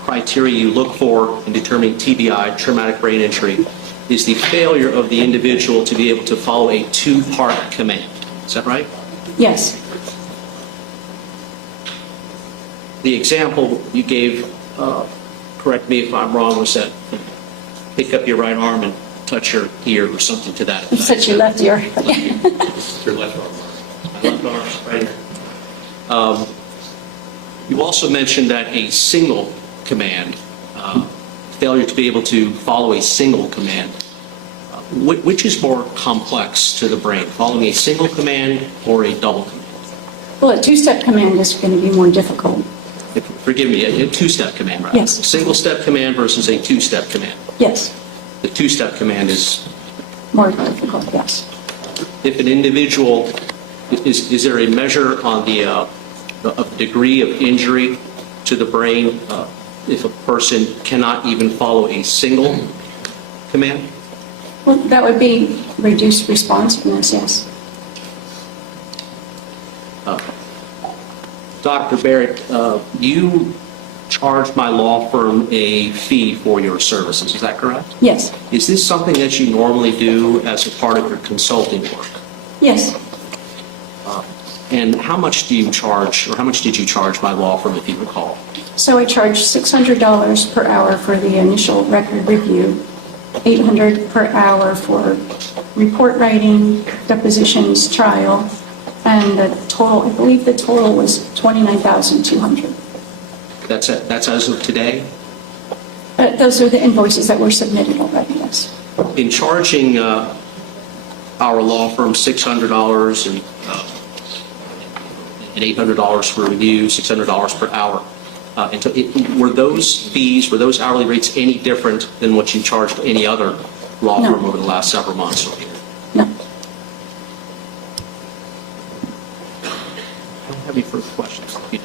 criteria you look for in determining TBI, traumatic brain injury, is the failure of the individual to be able to follow a two-part command. Is that right? Yes. The example you gave, correct me if I'm wrong, was that pick up your right arm and touch your ear or something to that effect. Such your left ear. Your left arm. My left arm, right here. You also mentioned that a single command, failure to be able to follow a single command, which is more complex to the brain, following a single command or a double command? Well, a two-step command is going to be more difficult. Forgive me, a two-step command, right? Yes. A single-step command versus a two-step command. Yes. The two-step command is, More difficult, yes. if an individual, is there a measure on the of degree of injury to the brain if a person cannot even follow a single command? Well, that would be reduced responsiveness, yes. Dr. Barrett, you charged my law firm a fee for your services, is that correct? Yes. Is this something that you normally do as a part of your consulting work? Yes. And how much do you charge, or how much did you charge my law firm, if you recall? So I charge $600 per hour for the initial record review, $800 per hour for report writing, depositions, trial, and the total, I believe the total was $29,200. That's as of today? Those are the invoices that were submitted already, yes. In charging our law firm $600 and $800 for review, $600 per hour, Were those fees, were those hourly rates any different than what you charged any other law No. firm over the last several months or year? No. I don't have any further questions. Pino.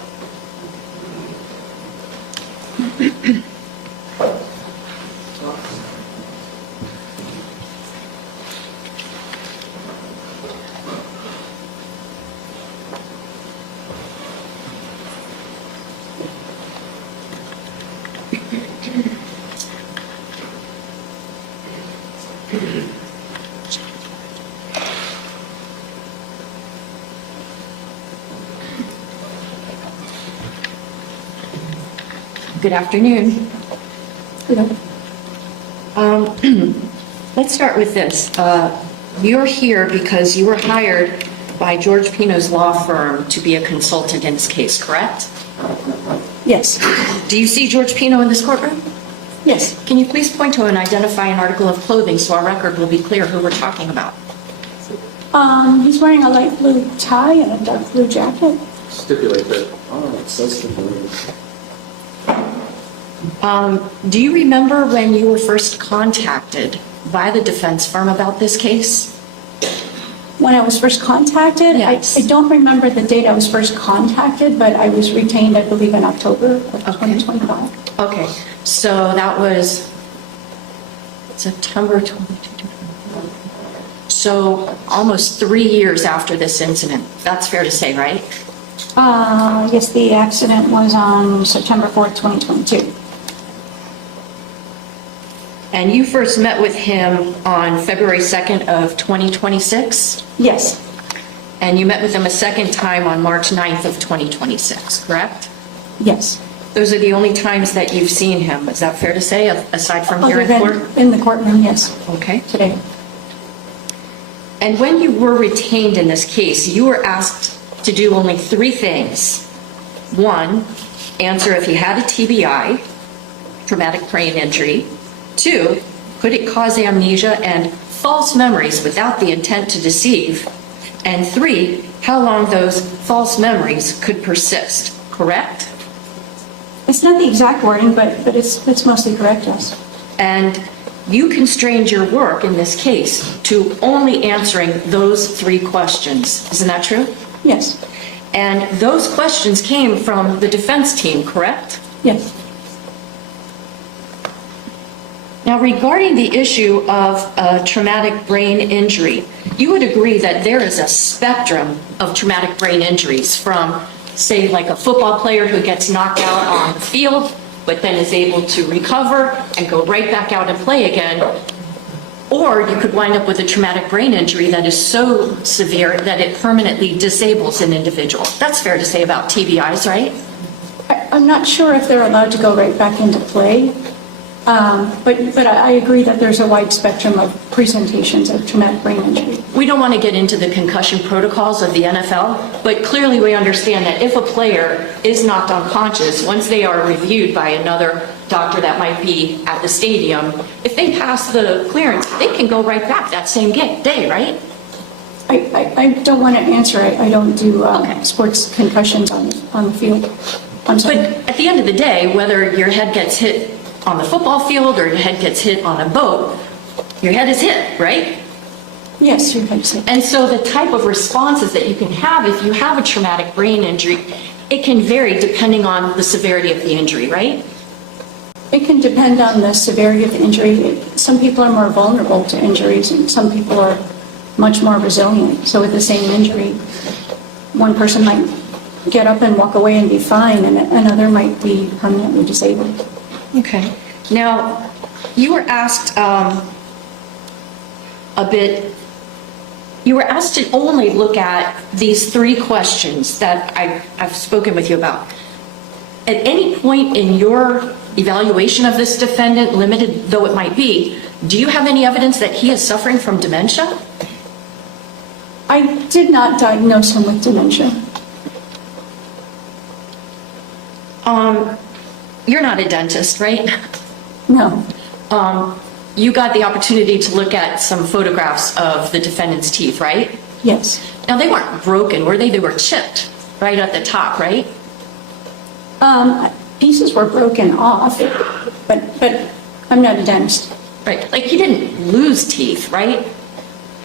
Good afternoon. Let's start with this. You're here because you were hired by George Pino's law firm to be a consultant in this case, correct? Yes. Do you see George Pino in this courtroom? Yes. Can you please point to and identify an article of clothing so our record will be clear who we're talking about? He's wearing a light blue tie and a dark blue jacket. Stipulate that. Oh, it says stipulated. Do you remember when you were first contacted by the defense firm about this case? When I was first contacted, Yes. I don't remember the date I was first contacted, but I was retained, I believe, in October of Okay. 2025. Okay, so that was September 22. So almost 3 years after this incident. That's fair to say, right? Yes, the accident was on September 4th, 2022. And you first met with him on February 2nd of 2026? Yes, And you met with him a second time on March 9th of 2026, correct? yes. Those are the only times that you've seen him. Is that fair to say, aside from here Other in than court? in the courtroom, yes, Okay. today. And when you were retained in this case, you were asked to do only 3 things. 1, answer if he had a TBI, traumatic brain injury. 2, could it cause amnesia and false memories without the intent to deceive? And 3, how long those false memories could persist, correct? It's not the exact wording, but it's mostly correct, yes. And you constrained your work in this case to only answering those 3 questions. Isn't that true? Yes, And those questions came from the defense team, correct? yes. Now, regarding the issue of traumatic brain injury, you would agree that there is a spectrum of traumatic brain injuries from, say, like a football player who gets knocked out on the field, but then is able to recover and go right back out and play again. Or you could wind up with a traumatic brain injury that is so severe that it permanently disables an individual. That's fair to say about TBIs, right? I'm not sure if they're allowed to go right back into play, but I agree that there's a wide spectrum of presentations of traumatic brain injury. We don't want to get into the concussion protocols of the NFL, but clearly we understand that if a player is knocked unconscious, once they are reviewed by another doctor that might be at the stadium, if they pass the clearance, they can go right back that same day, right? I don't want to answer, I don't do Okay. sports concussions on the field. I'm But sorry. at the end of the day, whether your head gets hit on the football field or your head gets hit on a boat, your head is hit, right? Yes, you're right to say. And so the type of responses that you can have if you have a traumatic brain injury, it can vary depending on the severity of the injury, right? It can depend on the severity of the injury. Some people are more vulnerable to injuries and some people are much more resilient. So with the same injury, one person might get up and walk away and be fine and another might be permanently disabled. Okay. Now, you were asked you were asked to only look at these 3 questions that I've spoken with you about. At any point in your evaluation of this defendant, limited though it might be, do you have any evidence that he is suffering from dementia? I did not diagnose him with dementia. You're not a dentist, right? No. You got the opportunity to look at some photographs of the defendant's teeth, right? Yes. Now, they weren't broken, were they? They were chipped right at the top, right? pieces were broken off, but I'm not a dentist. Right, like he didn't lose teeth, right?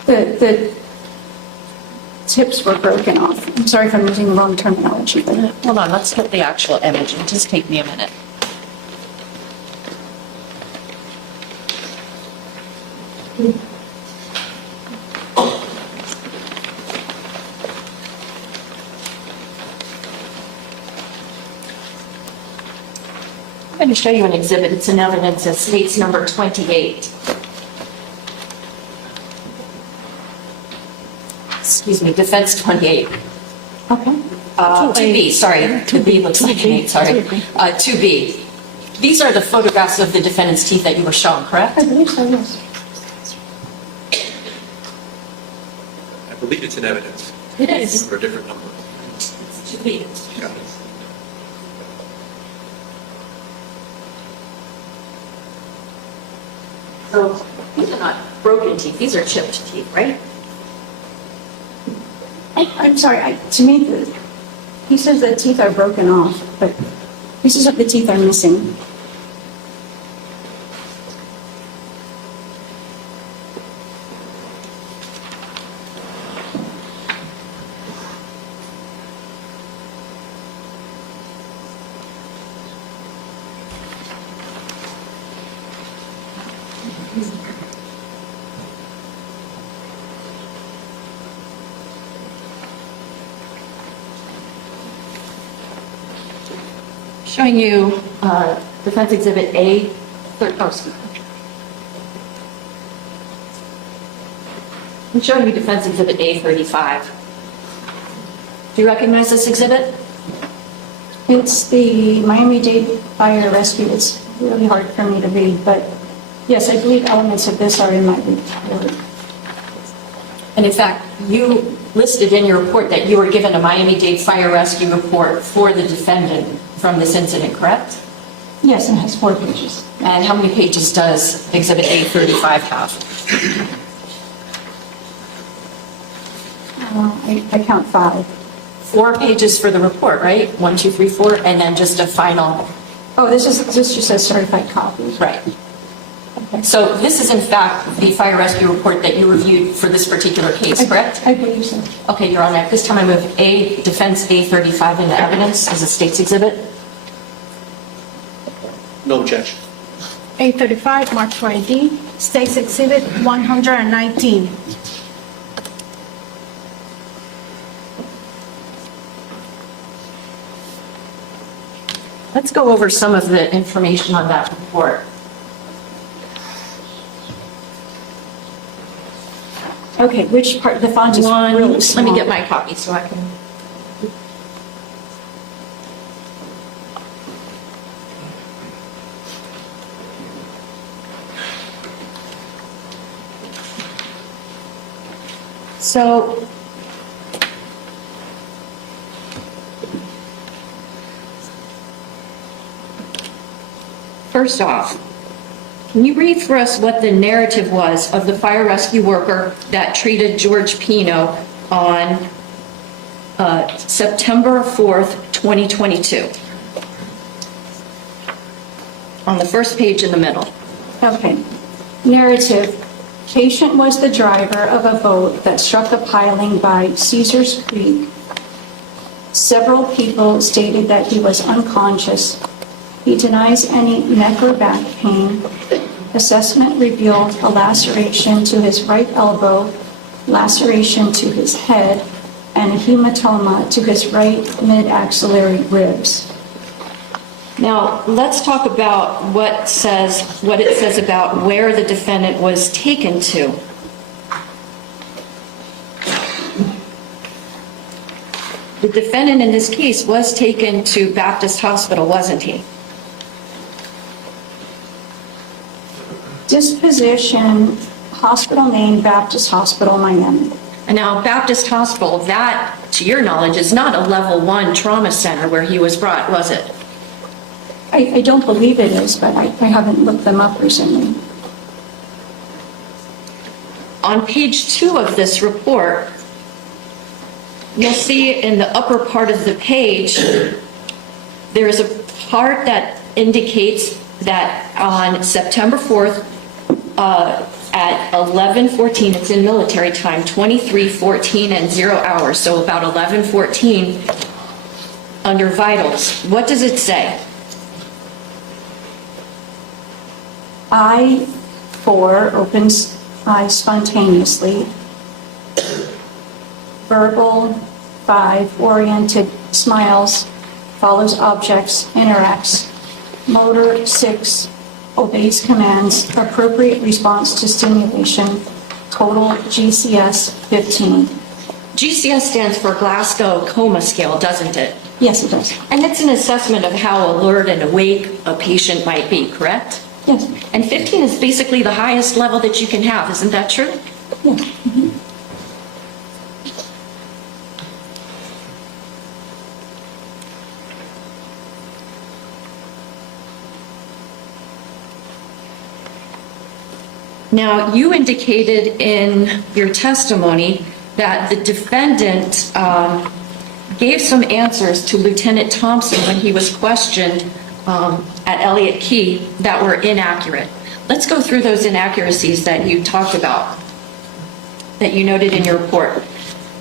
The tips were broken off. I'm sorry if I'm using the wrong terminology, but Hold on, let's get the actual image. It'll just take me a minute. I'm going to show you an exhibit. It's an evidence of states number 28. Excuse me, defense 28. okay. 2B, sorry, 2B looks like an 8, sorry. 2B. These are the photographs of the defendant's teeth that you were shown, correct? I believe so, yes. I believe it's in evidence It is. for a different number. 2B. Got it. So these are not broken teeth, these are chipped teeth, right? I'm sorry, to me, he says the teeth are broken off, but pieces of the teeth are missing. Showing you defense exhibit A, excuse me. I'm showing you defense exhibit A35. Do you recognize this exhibit? It's the Miami-Dade Fire Rescue. It's really hard for me to read, but yes, I believe elements of this are in my report. And in fact, you listed in your report that you were given a Miami-Dade Fire Rescue report for the defendant from this incident, correct? Yes, and it has 4 pages. And how many pages does exhibit A35 have? I count 5. 4 pages for the report, right? 1, 2, 3, 4, and then just a final. Oh, this just says certified copies. Right. So this is in fact the fire rescue report that you reviewed for this particular case, correct? I believe so. Okay, Your Honor, at this time I move defense A35 into evidence as a state's exhibit. No objection. A35, marked for ID, State's Exhibit 119. Let's go over some of the information on that report. Okay, which part, the font is One, really let small. me get my copy so I can. So, first off, can you read for us what the narrative was of the fire rescue worker that treated George Pino on September 4th, 2022? On the first page in the middle. Okay. Narrative. Patient was the driver of a boat that struck a piling by Caesars Creek. Several people stated that he was unconscious. He denies any neck or back pain. Assessment revealed a laceration to his right elbow, laceration to his head, and a hematoma to his right mid-axillary ribs. Now, let's talk about what it says about where the defendant was taken to. The defendant in this case was taken to Baptist Hospital, wasn't he? Disposition, hospital name, Baptist Hospital, Miami. And now, Baptist Hospital, that, to your knowledge, is not a level 1 trauma center where he was brought, was it? I don't believe it is, but I haven't looked them up recently. On page 2 of this report, you'll see in the upper part of the page, there is a part that indicates that on September 4th, at 11:14, it's in military time, 23:14 and 0 hours, so about 11:14, under vitals, what does it say? I-4 opens eyes spontaneously. Verbal, 5, oriented, smiles, follows objects, interacts. Motor, 6, obeys commands, appropriate response to stimulation. Total GCS, 15. GCS stands for Glasgow Coma Scale, doesn't it? Yes, it does. And it's an assessment of how alert and awake a patient might be, correct? Yes, And 15 is basically the highest level that you can have, isn't that true? yes. Now, you indicated in your testimony that the defendant gave some answers to Lieutenant Thompson when he was questioned at Elliott Key that were inaccurate. Let's go through those inaccuracies that you talked about, that you noted in your report.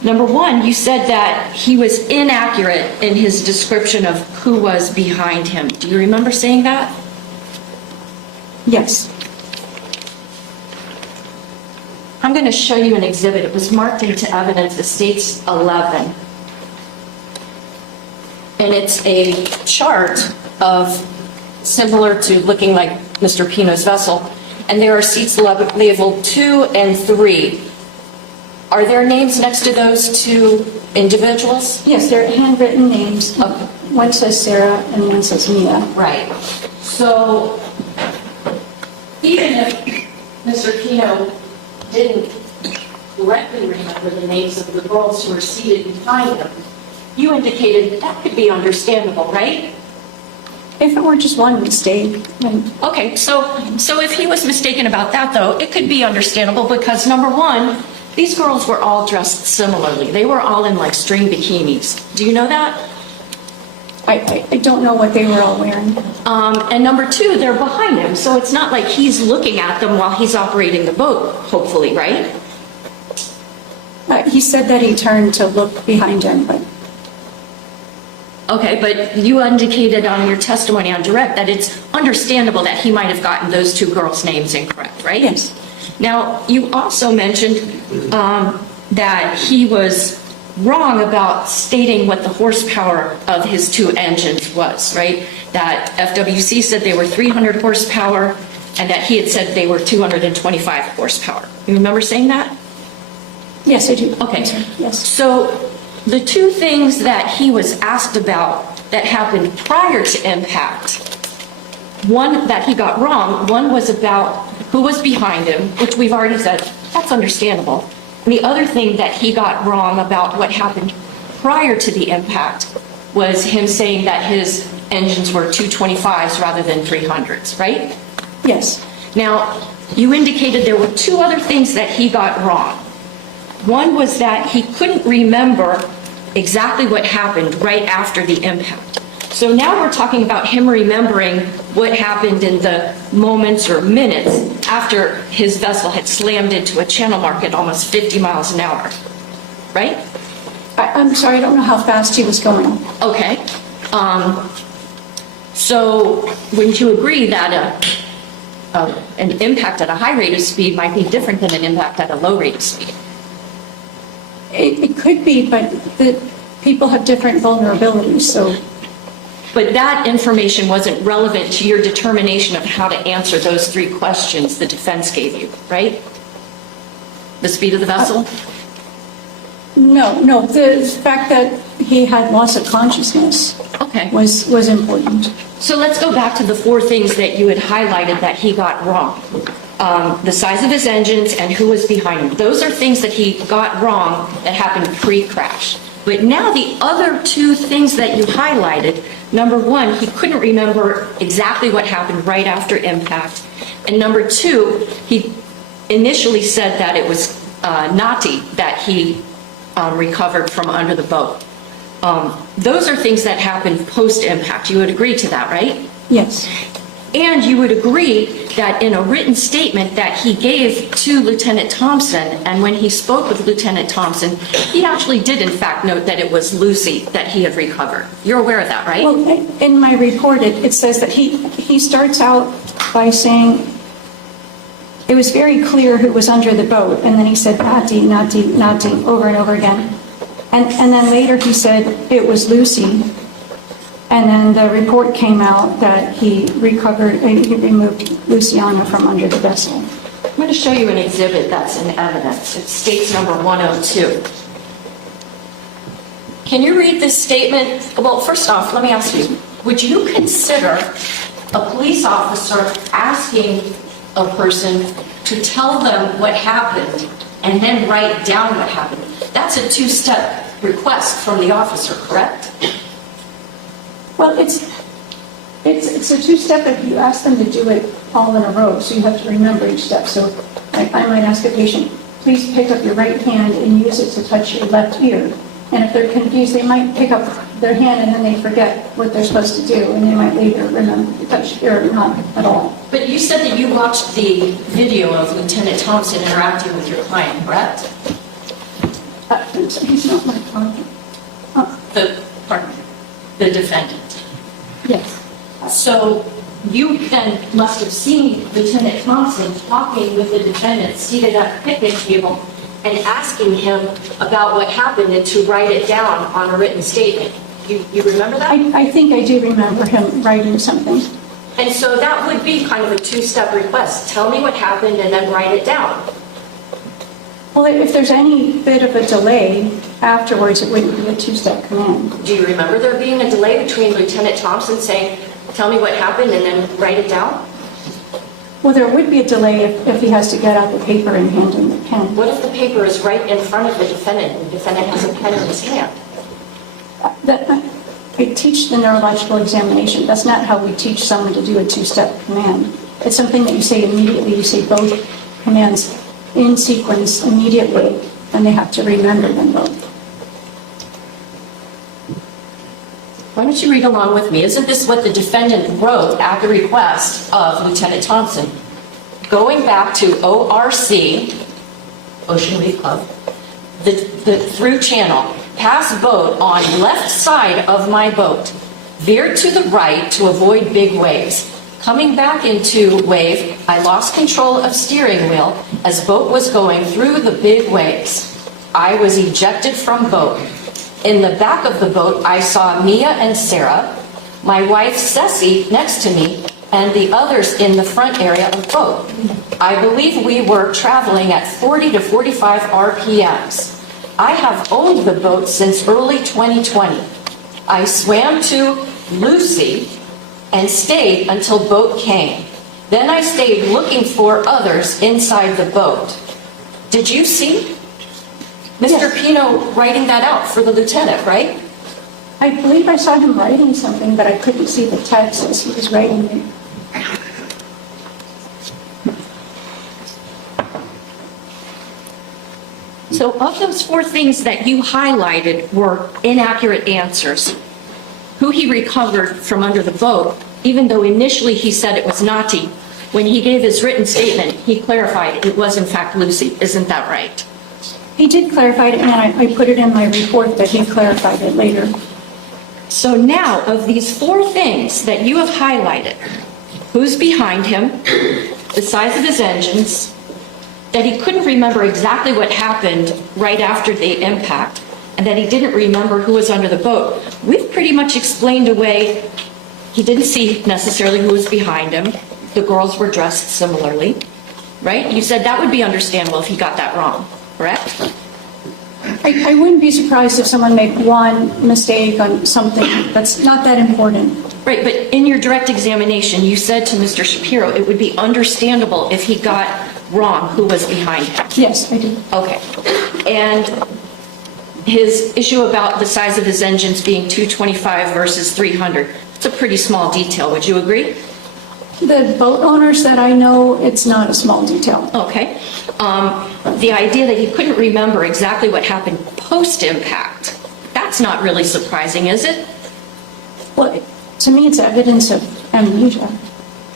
Number one, you said that he was inaccurate in his description of who was behind him. Do you remember saying that? Yes. I'm going to show you an exhibit. It was marked into evidence, it states 11. And it's a chart of, similar to looking like Mr. Pino's vessel, and there are seats labeled 2 and 3. Are there names next to those two individuals? Yes, they're handwritten names. Okay. One says Sarah and one says Mia. Right. So even if Mr. Pino didn't correctly remember the names of the girls who were seated behind him, you indicated that could be understandable, right? If it were just one mistake, then Okay, so if he was mistaken about that, though, it could be understandable because, number one, these girls were all dressed similarly. They were all in like string bikinis. Do you know that? I don't know what they were all wearing. And number two, they're behind him, so it's not like he's looking at them while he's operating the boat, hopefully, right? He said that he turned to look behind him, but Okay, but you indicated on your testimony on direct that it's understandable that he might have gotten those two girls' names incorrect, right? yes. Now, you also mentioned that he was wrong about stating what the horsepower of his two engines was, right? That FWC said they were 300 horsepower and that he had said they were 225 horsepower. You remember saying that? Yes, I do. Okay. Yes. So the two things that he was asked about that happened prior to impact, one that he got wrong, one was about who was behind him, which we've already said, that's understandable. And the other thing that he got wrong about what happened prior to the impact was him saying that his engines were 225s rather than 300s, right? Yes. Now, you indicated there were two other things that he got wrong. One was that he couldn't remember exactly what happened right after the impact. So now we're talking about him remembering what happened in the moments or minutes after his vessel had slammed into a channel mark at almost 50 miles an hour, right? I'm sorry, I don't know how fast he was going. Okay. So wouldn't you agree that an impact at a high rate of speed might be different than an impact at a low rate of speed? It could be, but the people have different vulnerabilities, so But that information wasn't relevant to your determination of how to answer those three questions the defense gave you, right? The speed of the vessel? no, the fact that he had loss of consciousness Okay. was important. So let's go back to the four things that you had highlighted that he got wrong. The size of his engines and who was behind him. Those are things that he got wrong that happened pre-crash. But now the other two things that you highlighted, number one, he couldn't remember exactly what happened right after impact. And number two, he initially said that it was nati that he recovered from under the boat. those are things that happen post-impact. You would agree to that, right? Yes. And you would agree that in a written statement that he gave to Lieutenant Thompson, and when he spoke with Lieutenant Thompson, he actually did in fact note that it was Lucy that he had recovered. You're aware of that, right? Well, in my report, it says that he starts out by saying, it was very clear who was under the boat, and then he said, Nati, Nati, Nati, over and over again. And then later he said it was Lucy, and then the report came out that he removed Luciana from under the vessel. I'm going to show you an exhibit that's in evidence. It's states number 102. Can you read this statement? Well, first off, let me ask you, would you consider a police officer asking a person to tell them what happened and then write down what happened? That's a two-step request from the officer, correct? Well, it's a two-step if you ask them to do it all in a row, so you have to remember each step. So I might ask a patient, please pick up your right hand and use it to touch your left ear. And if they're confused, they might pick up their hand and then they forget what they're supposed to do, and they might later remember to touch the ear or not at all. But you said that you watched the video of Lieutenant Thompson interacting with your client, correct? He's not my client. The defendant. Yes. So you then must have seen Lieutenant Thompson talking with the defendant seated at the picnic table and asking him about what happened and to write it down on a written statement. You remember that? I think I do remember him writing something. And so that would be kind of a two-step request. Tell me what happened and then write it down. Well, if there's any bit of a delay afterwards, it wouldn't be a two-step command. Do you remember there being a delay between Lieutenant Thompson saying, tell me what happened and then write it down? Well, there would be a delay if he has to get out the paper and hand him the pen. What if the paper is right in front of the defendant and the defendant has a pen in his hand? I teach the neurological examination. That's not how we teach someone to do a two-step command. It's something that you say immediately. You say both commands in sequence immediately, and they have to remember them both. Why don't you read along with me? Isn't this what the defendant wrote at the request of Lieutenant Thompson? Going back to ORC, Ocean Reef Club, the through channel, pass boat on left side of my boat, veered to the right to avoid big waves. Coming back into wave, I lost control of steering wheel as boat was going through the big waves. I was ejected from boat. In the back of the boat, I saw Mia and Sarah, my wife Ceci next to me, and the others in the front area of boat. I believe we were traveling at 40 to 45 RPMs. I have owned the boat since early 2020. I swam to Lucy and stayed until boat came. Then I stayed looking for others inside the boat. Did you see Mr. Pino writing that out for the lieutenant, right? I believe I saw him writing something, but I couldn't see the text as he was writing it. So of those four things that you highlighted were inaccurate answers. Who he recovered from under the boat, even though initially he said it was Nati, when he gave his written statement, he clarified it was in fact Lucy. Isn't that right? He did clarify it, and I put it in my report that he clarified it later. So now, of these four things that you have highlighted, who's behind him, the size of his engines, that he couldn't remember exactly what happened right after the impact, and that he didn't remember who was under the boat, we've pretty much explained away. He didn't see necessarily who was behind him. The girls were dressed similarly, right? You said that would be understandable if he got that wrong, correct? I wouldn't be surprised if someone made one mistake on something that's not that important. Right, but in your direct examination, you said to Mr. Shapiro it would be understandable if he got wrong who was behind him. Yes, I do. Okay. And his issue about the size of his engines being 225 versus 300, it's a pretty small detail. Would you agree? The boat owners that I know, it's not a small detail. Okay. The idea that he couldn't remember exactly what happened post-impact, that's that's not really surprising, is it? Well, to me, it's evidence of amnesia.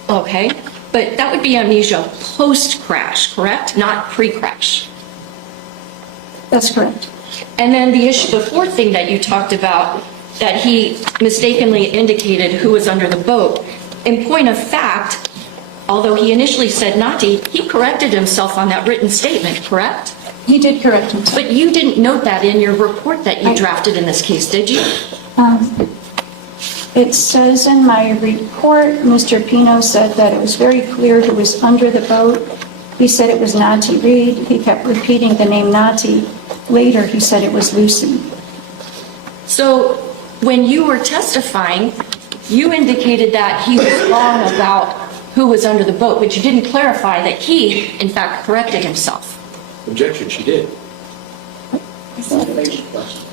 Okay, but that would be amnesia post-crash, correct? Not pre-crash. That's correct. And then the fourth thing that you talked about, that he mistakenly indicated who was under the boat. In point of fact, although he initially said Nati, he corrected himself on that written statement, correct? He did correct himself. But you didn't note that in your report that you drafted in this case, did you? It says in my report, Mr. Pino said that it was very clear who was under the boat. He said it was Nati Reed. He kept repeating the name Nati. Later, he said it was Lucy. So when you were testifying, you indicated that he was wrong about who was under the boat, but you didn't clarify that he, in fact, corrected himself. Objection, she did.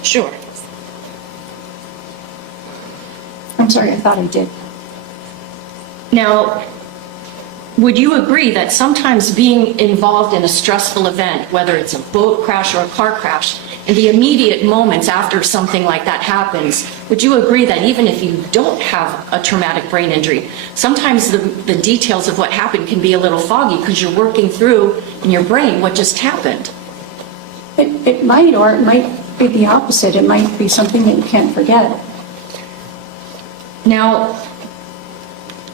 Sure. I'm sorry, I thought I did. Now, would you agree that sometimes being involved in a stressful event, whether it's a boat crash or a car crash, in the immediate moments after something like that happens, would you agree that even if you don't have a traumatic brain injury, sometimes the details of what happened can be a little foggy because you're working through in your brain what just happened? It might, or it might be the opposite. It might be something that you can't forget. Now,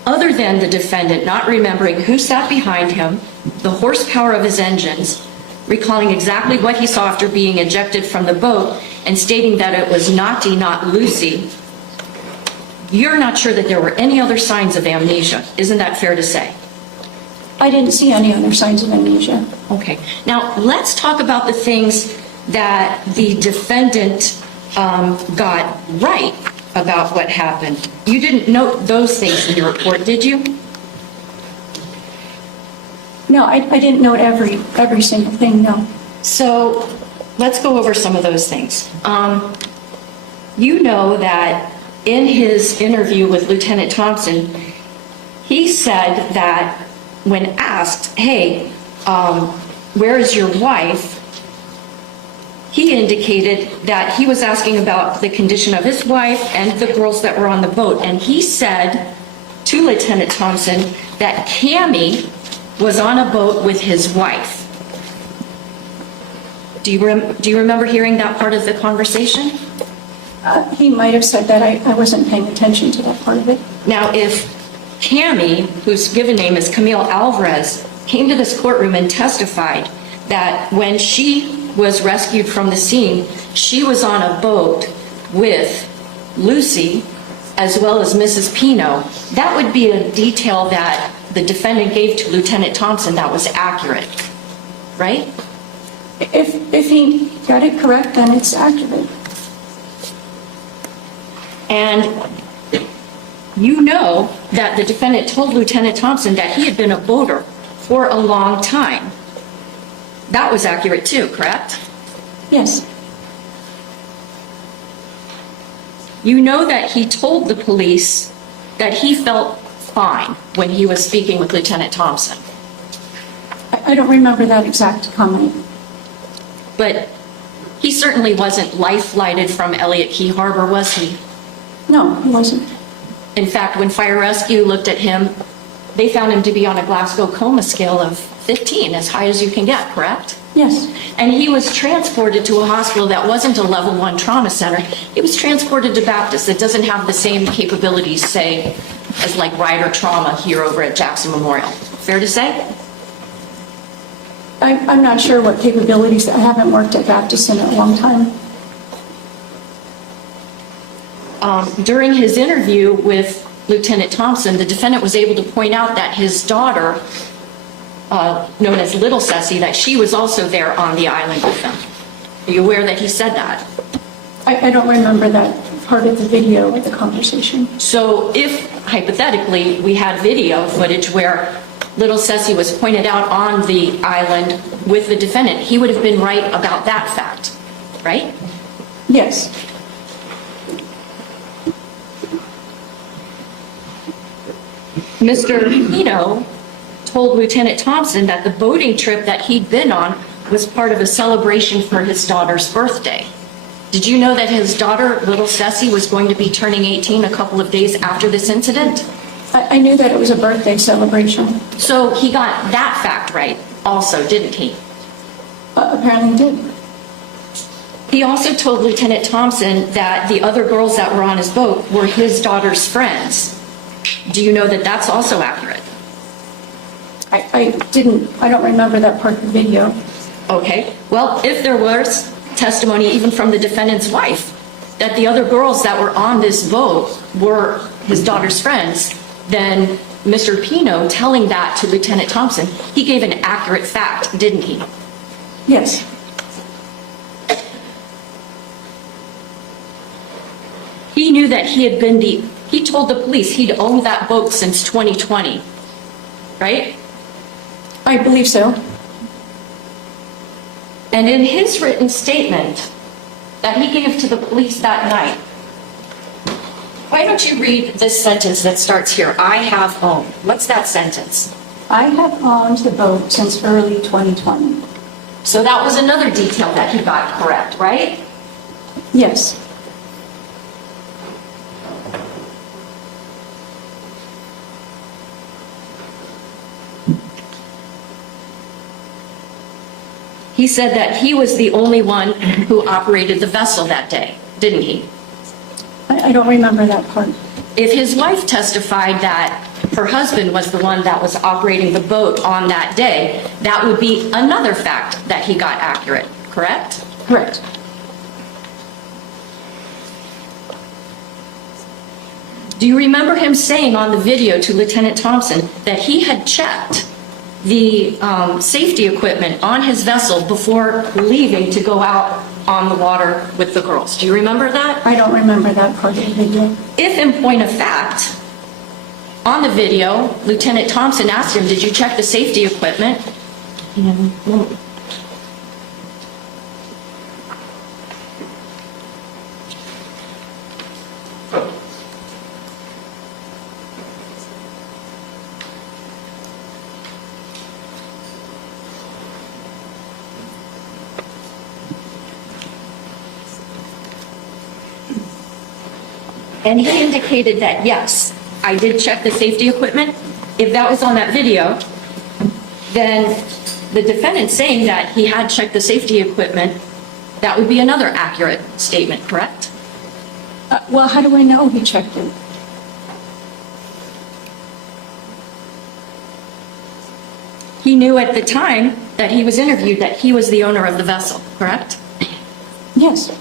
other than the defendant not remembering who sat behind him, the horsepower of his engines, recalling exactly what he saw after being ejected from the boat, and stating that it was Nati, not Lucy, you're not sure that there were any other signs of amnesia. Isn't that fair to say? I didn't see any other signs of amnesia. Okay. Now, let's talk about the things that the defendant got right about what happened. You didn't note those things in your report, did you? No, I didn't note every single thing, no. So let's go over some of those things. You know that in his interview with Lieutenant Thompson, he said that when asked, hey, where is your wife? He indicated that he was asking about the condition of his wife and the girls that were on the boat. And he said to Lieutenant Thompson that Cammie was on a boat with his wife. Do you remember hearing that part of the conversation? He might have said that. I wasn't paying attention to that part of it. Now, if Cammie, whose given name is Camille Alvarez, came to this courtroom and testified that when she was rescued from the scene, she was on a boat with Lucy as well as Mrs. Pino, that would be a detail that the defendant gave to Lieutenant Thompson that was accurate, right? If he got it correct, then it's accurate. And you know that the defendant told Lieutenant Thompson that he had been a boater for a long time. That was accurate too, correct? Yes. You know that he told the police that he felt fine when he was speaking with Lieutenant Thompson. I don't remember that exact comment. But he certainly wasn't life-flighted from Elliott Key Harbor, was he? No, he wasn't. In fact, when fire rescue looked at him, they found him to be on a Glasgow coma scale of 15, as high as you can get, correct? Yes. And he was transported to a hospital that wasn't a level 1 trauma center. He was transported to Baptist. It doesn't have the same capabilities, say, as like Ryder Trauma here over at Jackson Memorial. Fair to say? I'm not sure what capabilities. I haven't worked at Baptist in a long time. During his interview with Lieutenant Thompson, the defendant was able to point out that his daughter, known as Little Ceci, that she was also there on the island with them. Are you aware that he said that? I don't remember that part of the video of the conversation. So if, hypothetically, we had video footage where Little Ceci was pointed out on the island with the defendant, he would have been right about that fact, right? Yes. Mr. Pino told Lieutenant Thompson that the boating trip that he'd been on was part of a celebration for his daughter's birthday. Did you know that his daughter, little Ceci, was going to be turning 18 a couple of days after this incident? I knew that it was a birthday celebration. So he got that fact right also, didn't he? Apparently did. He also told Lieutenant Thompson that the other girls that were on his boat were his daughter's friends. Do you know that that's also accurate? I don't remember that part of the video. Okay, well, if there was testimony even from the defendant's wife that the other girls that were on this boat were his daughter's friends, then Mr. Pino telling that to Lieutenant Thompson, he gave an accurate fact, didn't he? Yes. He knew that he told the police he'd owned that boat since 2020, right? I believe so. And in his written statement that he gave to the police that night, why don't you read this sentence that starts here, I have owned. What's that sentence? I have owned the boat since early 2020. So that was another detail that he got correct, right? Yes. He said that he was the only one who operated the vessel that day, didn't he? I don't remember that part. If his wife testified that her husband was the one that was operating the boat on that day, that would be another fact that he got accurate, correct? Correct. Do you remember him saying on the video to Lieutenant Thompson that he had checked the safety equipment on his vessel before leaving to go out on the water with the girls? Do you remember that? I don't remember that part of the video. If in point of fact, on the video, Lieutenant Thompson asked him, did you check the safety equipment? And he indicated that, yes, I did check the safety equipment. If that was on that video, then the defendant saying that he had checked the safety equipment, that would be another accurate statement, correct? Well, how do I know he checked it? He knew at the time that he was interviewed that he was the owner of the vessel, correct? Yes.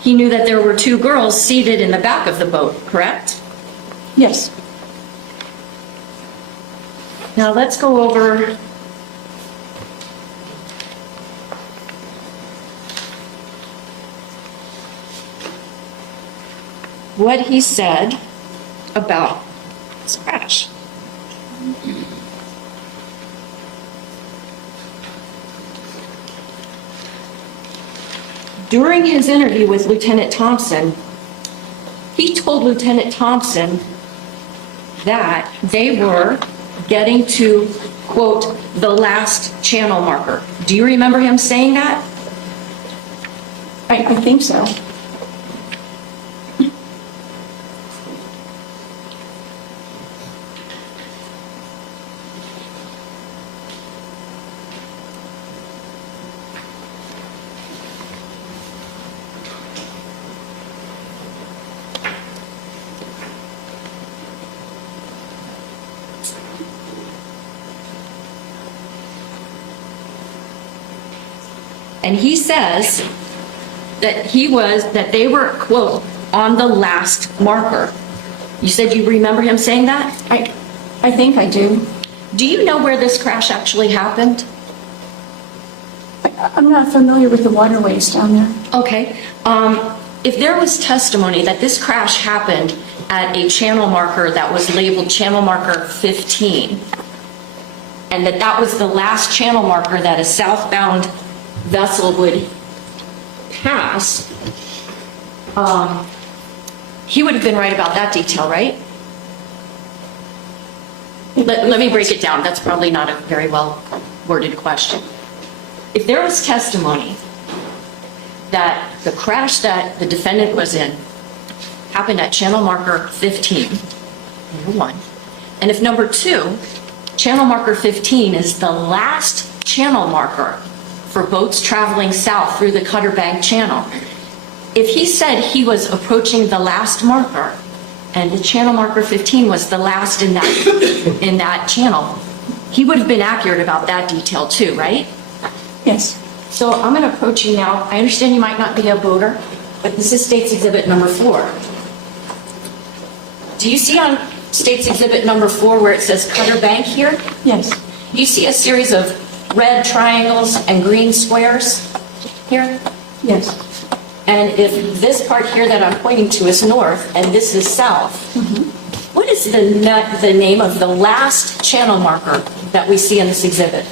He knew that there were two girls seated in the back of the boat, correct? Yes. Now let's go over what he said about this crash. During his interview with Lieutenant Thompson, he told Lieutenant Thompson that they were getting to, quote, the last channel marker. Do you remember him saying that? I think so. And he says that they were, quote, on the last marker. You said you remember him saying that? I think I do. Do you know where this crash actually happened? I'm not familiar with the waterways down there. Okay. If there was testimony that this crash happened at a channel marker that was labeled channel marker 15, and that was the last channel marker that a southbound vessel would pass, he would have been right about that detail, right? Let me break it down. That's probably not a very well worded question. If there was testimony that the crash that the defendant was in happened at channel marker 15, number one, and if number two, channel marker 15 is the last channel marker for boats traveling south through the Cutter Bank Channel, if he said he was approaching the last marker and the channel marker 15 was the last in that channel, he would have been accurate about that detail too, right? Yes. So I'm going to approach you now. I understand you might not be a boater, but this is State's Exhibit number 4. Do you see on State's Exhibit number 4 where it says Cutter Bank here? Yes. You see a series of red triangles and green squares here? Yes. And if this part here that I'm pointing to is north and this is south, what is the name of the last channel marker that we see in this exhibit?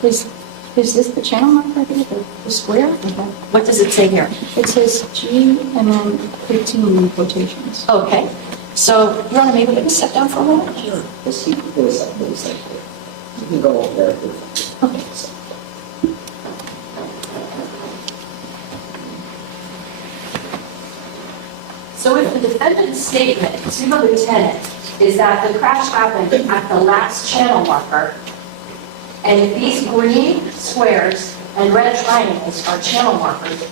Is this the channel marker here, the square? What does it say here? It says G and then 15 in quotations. Okay, so you want to maybe step down for a moment? Sure. Let's see, there's something like that. You can go over there. Okay. So if the defendant's statement to the lieutenant is that the crash happened at the last channel marker, and if these green squares and red triangles are channel markers,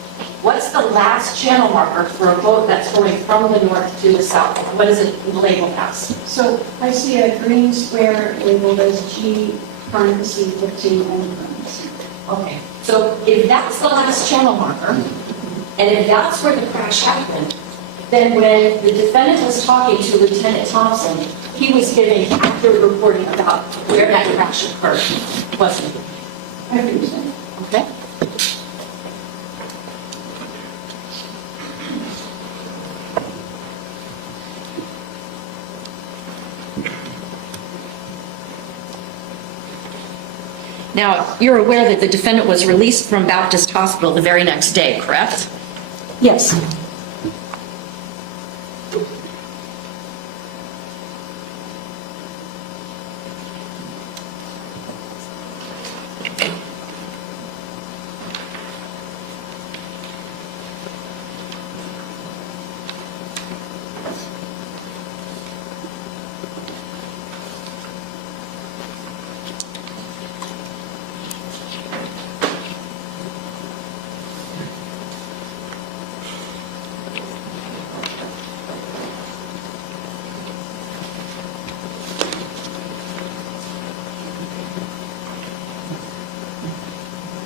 what's the last channel marker for a boat that's going from the north to the south? What is it labeled as? So I see a green square labeled as G parentheses 15 end parentheses. Okay, so if that's the last channel marker, and if that's where the crash happened, then when the defendant was talking to Lieutenant Thompson, he was giving accurate reporting about where that crash occurred, wasn't he? I understand. Okay? Now, you're aware that the defendant was released from Baptist Hospital the very next day, correct? Yes.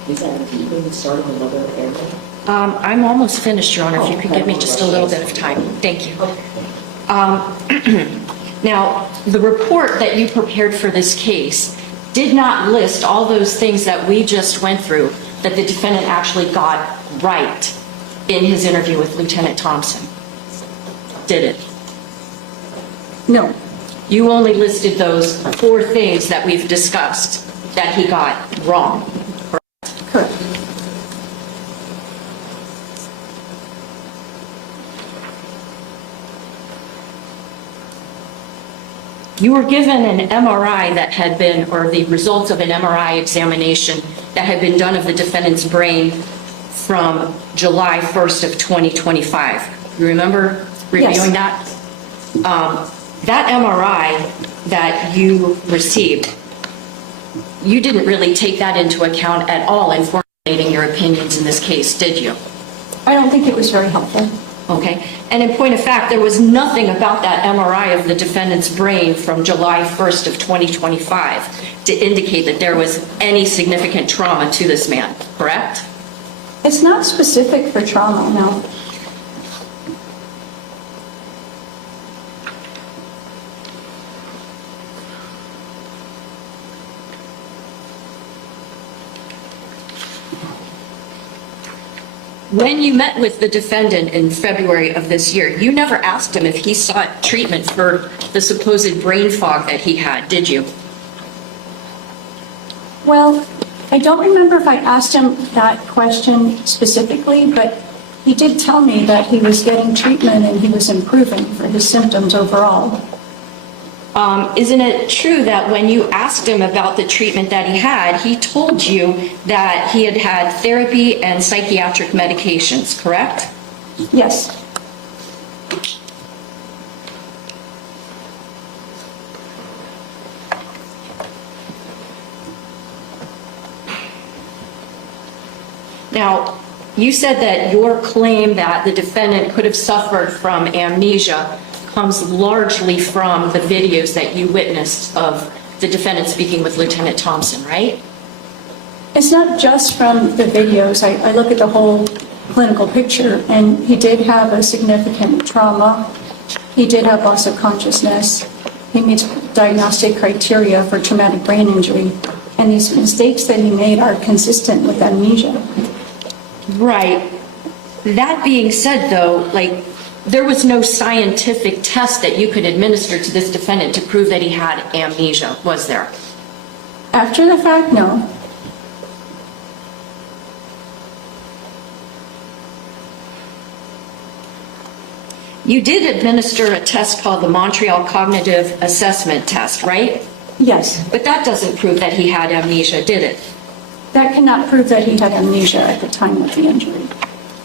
Is that even starting another area? I'm almost finished, Your Honor, if you could give me just a little bit of time. Thank you. Now, the report that you prepared for this case did not list all those things that we just went through that the defendant actually got right in his interview with Lieutenant Thompson. Did it? No. You only listed those 4 things that we've discussed that he got wrong. Correct. You were given an MRI that had been, or the results of an MRI examination that had been done of the defendant's brain from July 1st of 2025. You remember reviewing that? That MRI that you received, you didn't really take that into account at all in formulating your opinions in this case, did you? I don't think it was very helpful. Okay, and in point of fact, there was nothing about that MRI of the defendant's brain from July 1st of 2025 to indicate that there was any significant trauma to this man, correct? It's not specific for trauma, no. When you met with the defendant in February of this year, you never asked him if he sought treatment for the supposed brain fog that he had, did you? Well, I don't remember if I asked him that question specifically, but he did tell me that he was getting treatment and he was improving for his symptoms overall. Isn't it true that when you asked him about the treatment that he had, he told you that he had had therapy and psychiatric medications, correct? Yes. Now, you said that your claim that the defendant could have suffered from amnesia comes largely from the videos that you witnessed of the defendant speaking with Lieutenant Thompson, right? It's not just from the videos. I look at the whole clinical picture, and he did have a significant trauma. He did have loss of consciousness. He meets diagnostic criteria for traumatic brain injury, and these mistakes that he made are consistent with amnesia. Right. That being said, though, like, there was no scientific test that you could administer to this defendant to prove that he had amnesia, was there? After the fact, no. You did administer a test called the Montreal Cognitive Assessment Test, right? Yes. But that doesn't prove that he had amnesia, did it? That cannot prove that he had amnesia at the time of the injury.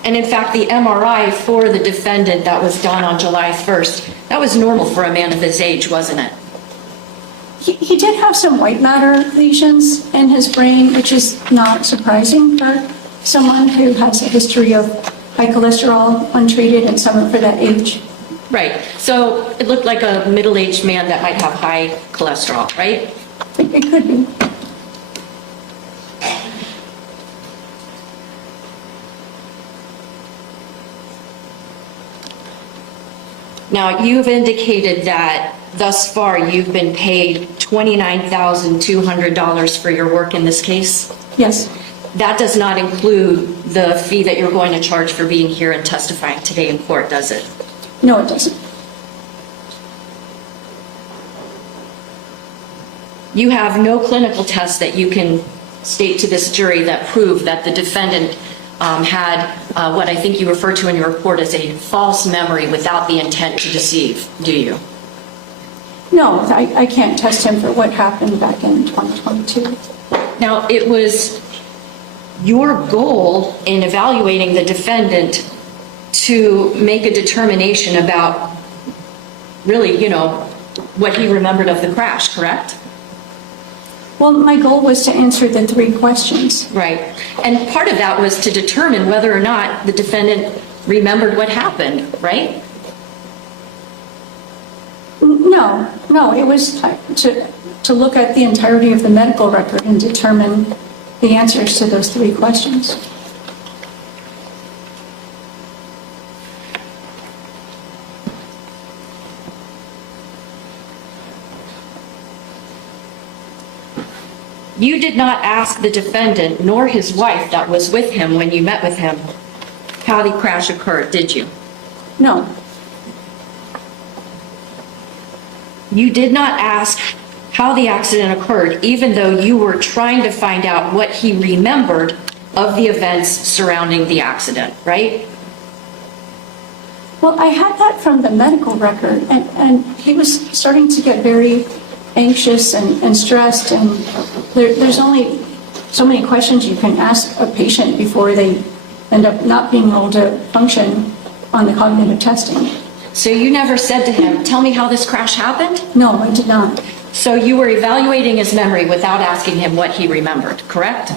And in fact, the MRI for the defendant that was done on July 1st, that was normal for a man of his age, wasn't it? He did have some white matter lesions in his brain, which is not surprising for someone who has a history of high cholesterol, untreated, and someone for that age. Right. So it looked like a middle-aged man that might have high cholesterol, right? It could be. Now, you've indicated that thus far you've been paid $29,200 for your work in this case. Yes. That does not include the fee that you're going to charge for being here and testifying today in court, does it? No, it doesn't. You have no clinical tests that you can state to this jury that prove that the defendant had what I think you referred to in your report as a false memory without the intent to deceive, do you? No, I can't test him for what happened back in 2022. Now, it was your goal in evaluating the defendant to make a determination about really, what he remembered of the crash, correct? Well, my goal was to answer the 3 questions. Right. And part of that was to determine whether or not the defendant remembered what happened, right? No, it was to look at the entirety of the medical record and determine the answers to those 3 questions. You did not ask the defendant nor his wife that was with him when you met with him how the crash occurred, did you? No, You did not ask how the accident occurred, even though you were trying to find out what he remembered of the events surrounding the accident, right? well, I had that from the medical record, and he was starting to get very anxious and stressed, and there's only so many questions you can ask a patient before they end up not being able to function on the cognitive testing. So you never said to him, tell me how this crash happened? No, I did not. So you were evaluating his memory without asking him what he remembered, correct?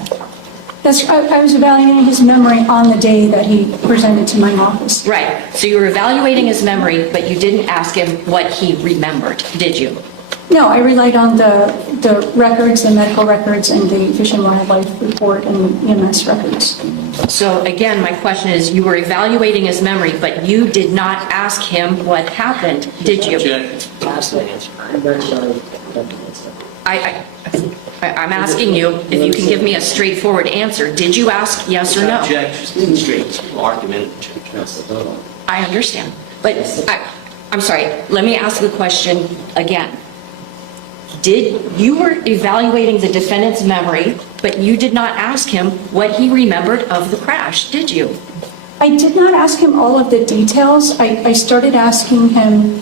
I was evaluating his memory on the day that he presented to my office. Right. So you were evaluating his memory, but you didn't ask him what he remembered, did you? No, I relied on the records, the medical records, and the Fish and Wildlife report and the EMS records. So again, my question is, you were evaluating his memory, but you did not ask him what happened, did you? Object. Last answer. I'm very sorry. I'm asking you if you can give me a straightforward answer. Did you ask yes or no? Object. Straight argument. Objection. I understand. But I'm sorry, let me ask the question again. You were evaluating the defendant's memory, but you did not ask him what he remembered of the crash, did you? I did not ask him all of the details. I started asking him,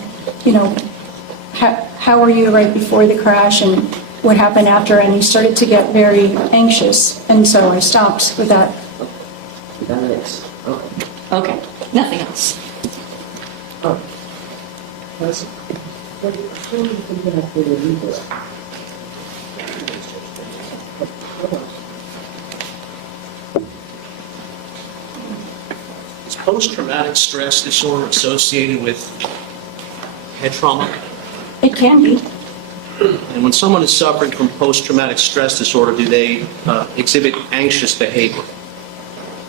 how were you right before the crash and what happened after? And he started to get very anxious, and so I stopped with that. That is, okay. Okay, nothing else. Oh. What do you think you have to do? Is post-traumatic stress disorder associated with head trauma? It can be. And when someone is suffering from post-traumatic stress disorder, do they exhibit anxious behavior?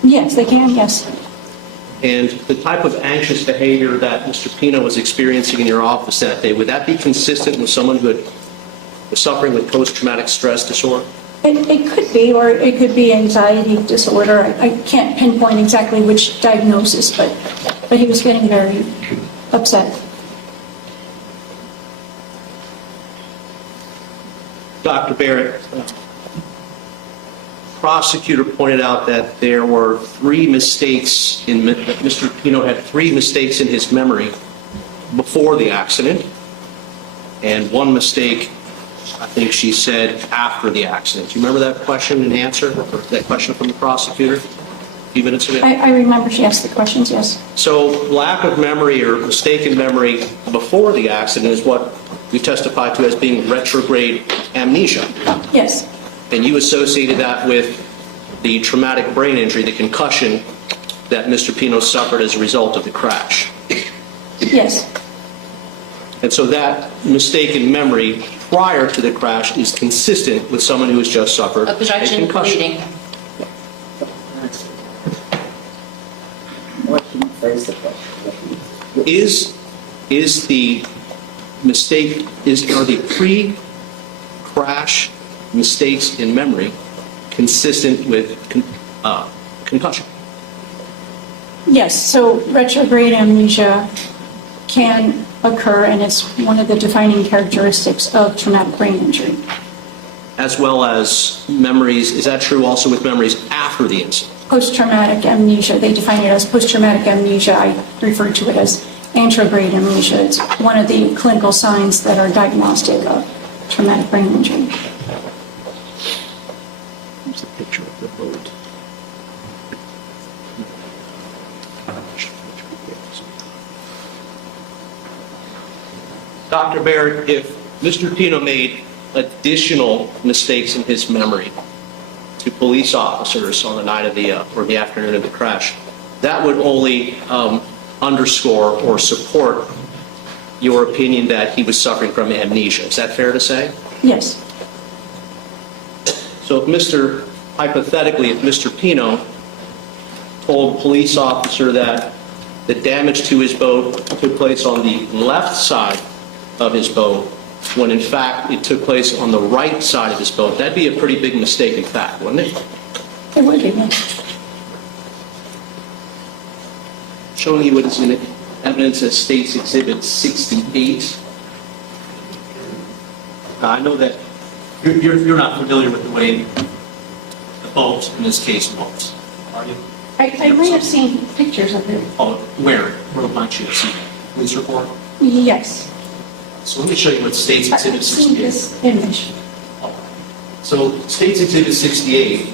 Yes, they can, yes. And the type of anxious behavior that Mr. Pino was experiencing in your office that day, would that be consistent with someone who was suffering with post-traumatic stress disorder? It could be, or it could be anxiety disorder. I can't pinpoint exactly which diagnosis, but he was getting very upset. Dr. Barrett, prosecutor pointed out that there were three mistakes that Mr. Pino had three mistakes in his memory before the accident, and one mistake, I think she said, after the accident. Do you remember that question and answer, or that question from the prosecutor a few minutes ago? I remember she asked the questions, yes. So lack of memory or mistaken memory before the accident is what we testified to as being retrograde amnesia. Yes, And you associated that with the traumatic brain injury, the concussion that Mr. Pino suffered as a result of the crash. yes, And so that mistaken memory prior to the crash is consistent with someone who has just suffered a Objection, concussion. leading. What can you phrase the question? Is the mistake, are the pre-crash mistakes in memory consistent with concussion? yes. So retrograde amnesia can occur, and it's one of the defining characteristics of traumatic brain injury. As well as memories, is that true also with memories after the incident? Post-traumatic amnesia, they define it as post-traumatic amnesia. I refer to it as anterograde amnesia. It's one of the clinical signs that are diagnostic of traumatic brain injury. Here's a picture of the boat. Dr. Barrett, if Mr. Pino made additional mistakes in his memory to police officers on the night of or the afternoon of the crash, that would only underscore or support your opinion that he was suffering from amnesia. Is that fair to say? Yes, So hypothetically, if Mr. Pino told a police officer that the damage to his boat took place on the left side of his boat, when in fact it took place on the right side of his boat, that'd be a pretty big mistake in fact, wouldn't it? it would be. Yes. Showing you what is in evidence as State's Exhibit 68. I know that you're not familiar with the way the boat in this case moves, are you? I might have seen pictures of it. Oh, where might you have seen it? Police report? Yes, So let me show you what State's Exhibit I've seen 68 is. this image. So State's Exhibit 68,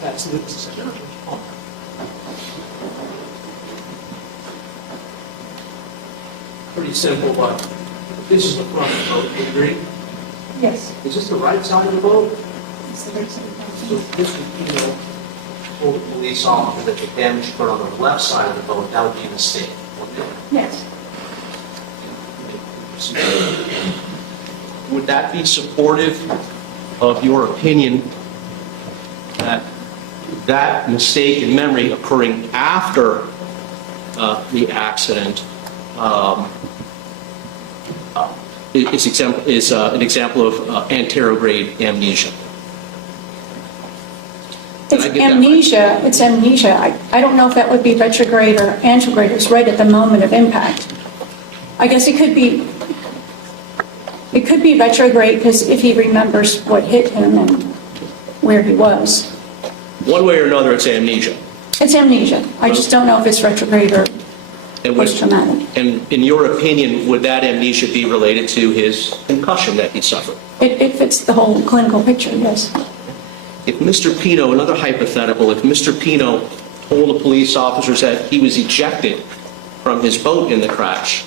that's pretty simple, but this is the front of the boat, do you agree? Yes. Is this the right side of the boat? It's the right side of the So boat. this would, told the police officer that the damage occurred on the left side of the boat, that would be a mistake, wouldn't it? Yes, Would that be supportive of your opinion that that mistake in memory occurring after the accident is an example of anterograde amnesia? Did it's I get that right? amnesia, it's amnesia. I don't know if that would be retrograde or anterograde. It's right at the moment of impact. I guess it could be retrograde because if he remembers what hit him and where he was. One way or another, it's amnesia. It's amnesia. I just don't know if it's retrograde or And would- post-traumatic. And in your opinion, would that amnesia be related to his concussion that he suffered? It fits the whole clinical picture, yes. If Mr. Pino, another hypothetical, if Mr. Pino told the police officers that he was ejected from his boat in the crash,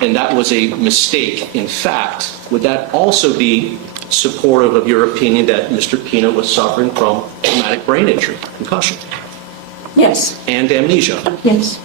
and that was a mistake, in fact, would that also be supportive of your opinion that Mr. Pino was suffering from traumatic brain injury, concussion, Yes, and amnesia? yes.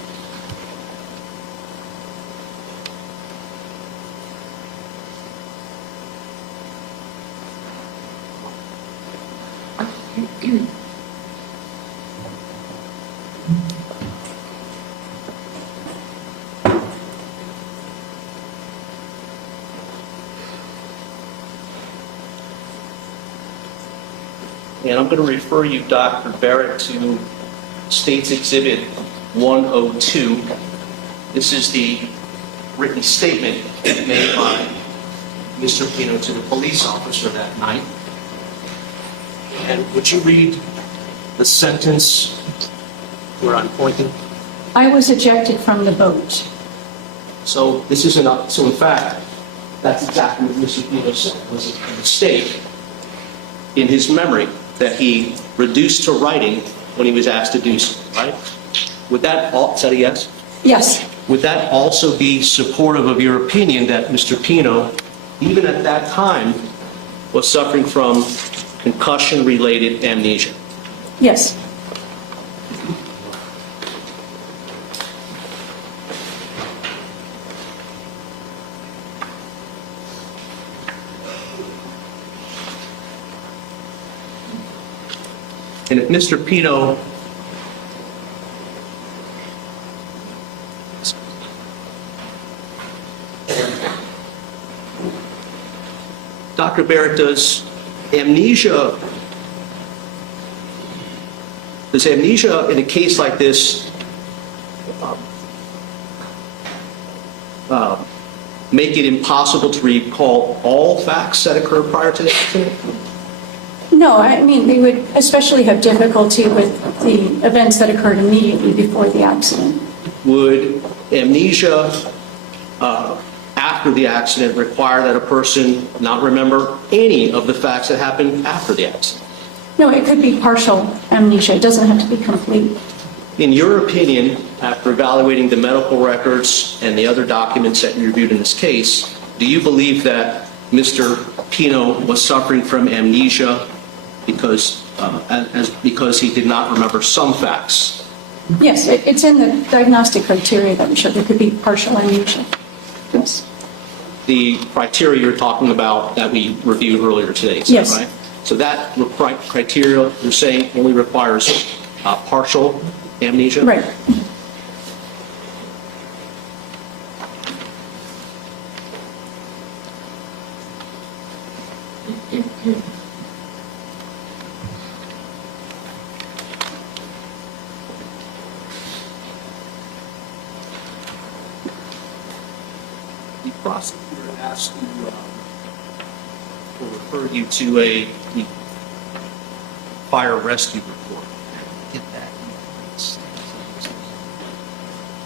And I'm going to refer you, Dr. Barrett, to State's Exhibit 102. This is the written statement made by Mr. Pino to the police officer that night. And would you read the sentence where I'm pointing? I was ejected from the boat. So this isn't, so in fact, that's exactly what Mr. Pino said, was a mistake in his memory that he reduced to writing when he was asked to do so, right? Would that, is that a yes? Yes, Would that also be supportive of your opinion that Mr. Pino, even at that time, was suffering from concussion-related amnesia? yes. And if Mr. Pino Dr. Barrett, does amnesia in a case like this make it impossible to recall all facts that occurred prior to the accident? No, I mean, they would especially have difficulty with the events that occurred immediately before the accident. Would amnesia after the accident require that a person not remember any of the facts that happened after the accident? No, it could be partial amnesia. It doesn't have to be complete. In your opinion, after evaluating the medical records and the other documents that you reviewed in this case, do you believe that Mr. Pino was suffering from amnesia because he did not remember some facts? Yes, it's in the diagnostic criteria that we showed. There could be partial amnesia. Yes. The criteria you're talking about that we reviewed earlier today, is that Yes. right? So that criteria, you're saying, only requires partial amnesia? Right. The prosecutor asked you, or referred you to the fire rescue report. Get that.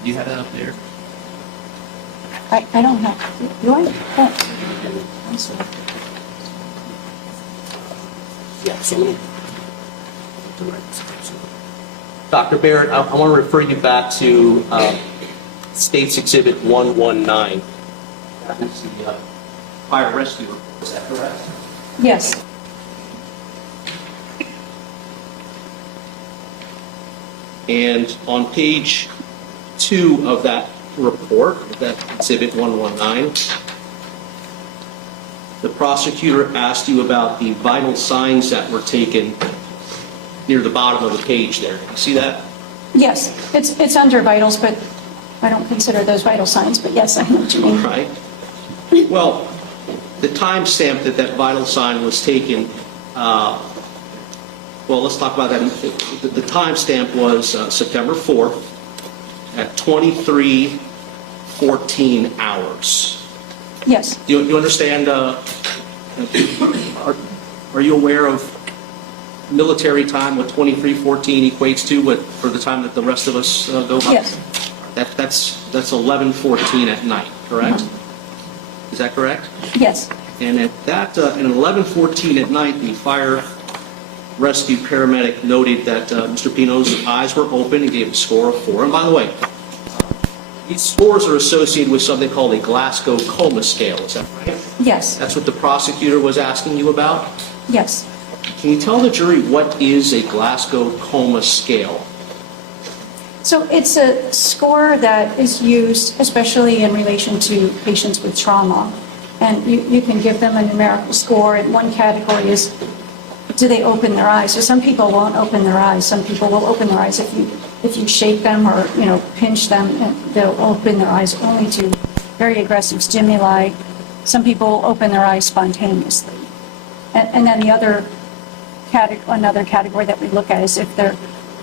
Do you have that up there? I don't have. Do I? Oh. I'm sorry. Yeah. Dr. Barrett, I want to refer you back to State's Exhibit 119. That is the fire rescue report. Is that correct? Yes. And on page 2 of that report, that Exhibit 119, the prosecutor asked you about the vital signs that were taken near the bottom of the page there. You see that? Yes. It's under vitals, but I don't consider those vital signs. But yes, I know what you mean. Right. Well, the timestamp that that vital sign was taken, well, let's talk about that. The timestamp was September 4th at 23:14 hours. Yes. Do you understand, are you aware of military time, what 23:14 equates to, what, for the time that the rest of us go by? Yes. That's 11:14 at night, correct? Is that correct? Yes. And at 11:14 at night, the fire rescue paramedic noted that Mr. Pino's eyes were open and gave a score of 4. And by the way, these scores are associated with something called a Glasgow Coma Scale, is that right? Yes. That's what the prosecutor was asking you about? Yes. Can you tell the jury what is a Glasgow Coma Scale? So it's a score that is used especially in relation to patients with trauma. And you can give them a numerical score, and one category is, do they open their eyes? So some people won't open their eyes. Some people will open their eyes if you shake them or, pinch them, and they'll open their eyes only to very aggressive stimuli. Some people open their eyes spontaneously. And then another category that we look at is if they're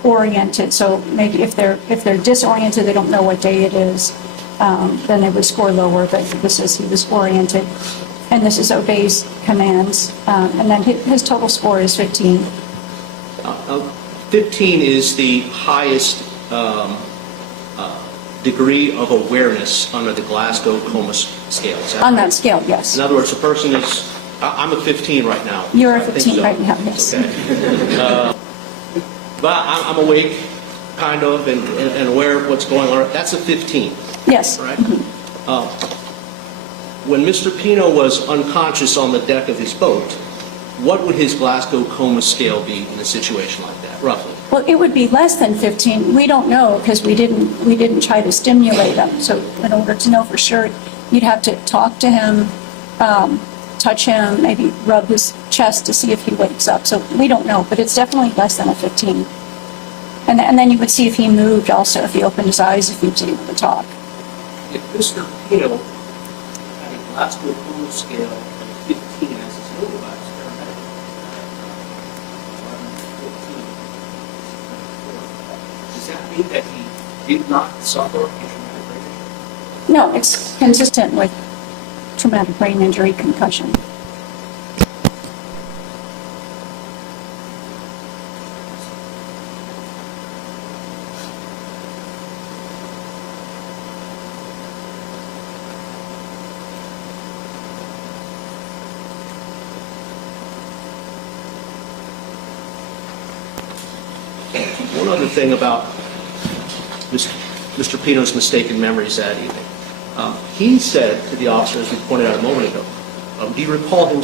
oriented. So maybe if they're disoriented, they don't know what day it is, then they would score lower. But this is he was oriented, and this is obeys commands. And then his total score is 15. 15 is the highest degree of awareness under the Glasgow Coma Scale. Is On that scale, yes. In other words, the person is, I'm a 15 right now. You're a I think 15 so. right now, yes. Okay. But I'm awake, kind of, and aware of what's going on. That's a 15, Yes. correct? When Mr. Pino was unconscious on the deck of his boat, what would his Glasgow Coma Scale be in a situation like that, roughly? Well, it would be less than 15. We don't know because we didn't try to stimulate him. So in order to know for sure, you'd have to talk to him, touch him, maybe rub his chest to see if he wakes up. So we don't know, but it's definitely less than a 15. And then you would see if he moved also, if he opened his eyes, if he was able to talk. If Mr. Pino had a Glasgow Coma Scale of 15 as his noted by his paramedic, 11, 14, does that mean that he did not suffer a traumatic brain injury? No, it's consistent with traumatic brain injury, concussion. One other thing about Mr. Pino's mistaken memories that evening. He said to the officer, as we pointed out a moment ago, do you recall him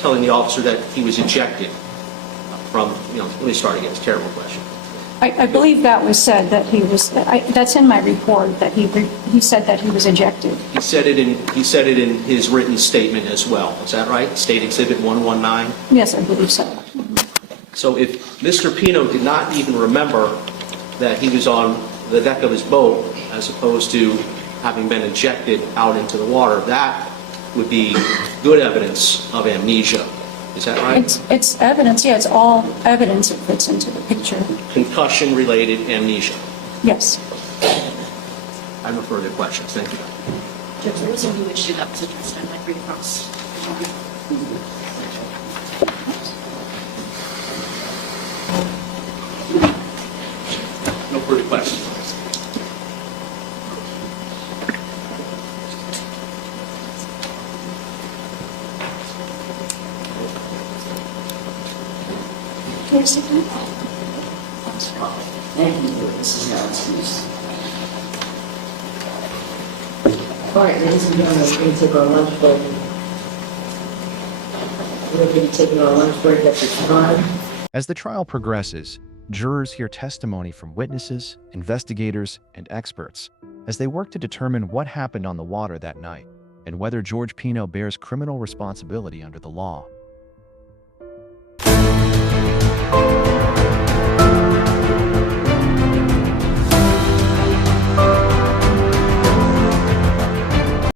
telling the officer that he was ejected from, let me start again, it's a terrible question. I believe that was said, that he was, that's in my report, that he said that he was ejected. He said it in his written statement as well. Is that right? State Exhibit 119? Yes, I believe so. So if Mr. Pino did not even remember that he was on the deck of his boat as opposed to having been ejected out into the water, that would be good evidence of amnesia. Is that right? It's evidence, yeah, it's all evidence that fits into the picture. Concussion-related amnesia. Yes. I have no further questions. Thank you. Judge, there was a new issue that was addressed. I'd like to bring across. No further questions. Thank you, this is no excuse. All right, ladies and gentlemen, we're going to take our lunch break. We're going to be taking our lunch break at this time. As the trial progresses, jurors hear testimony from witnesses, investigators, and experts as they work to determine what happened on the water that night and whether George Pino bears criminal responsibility under the law.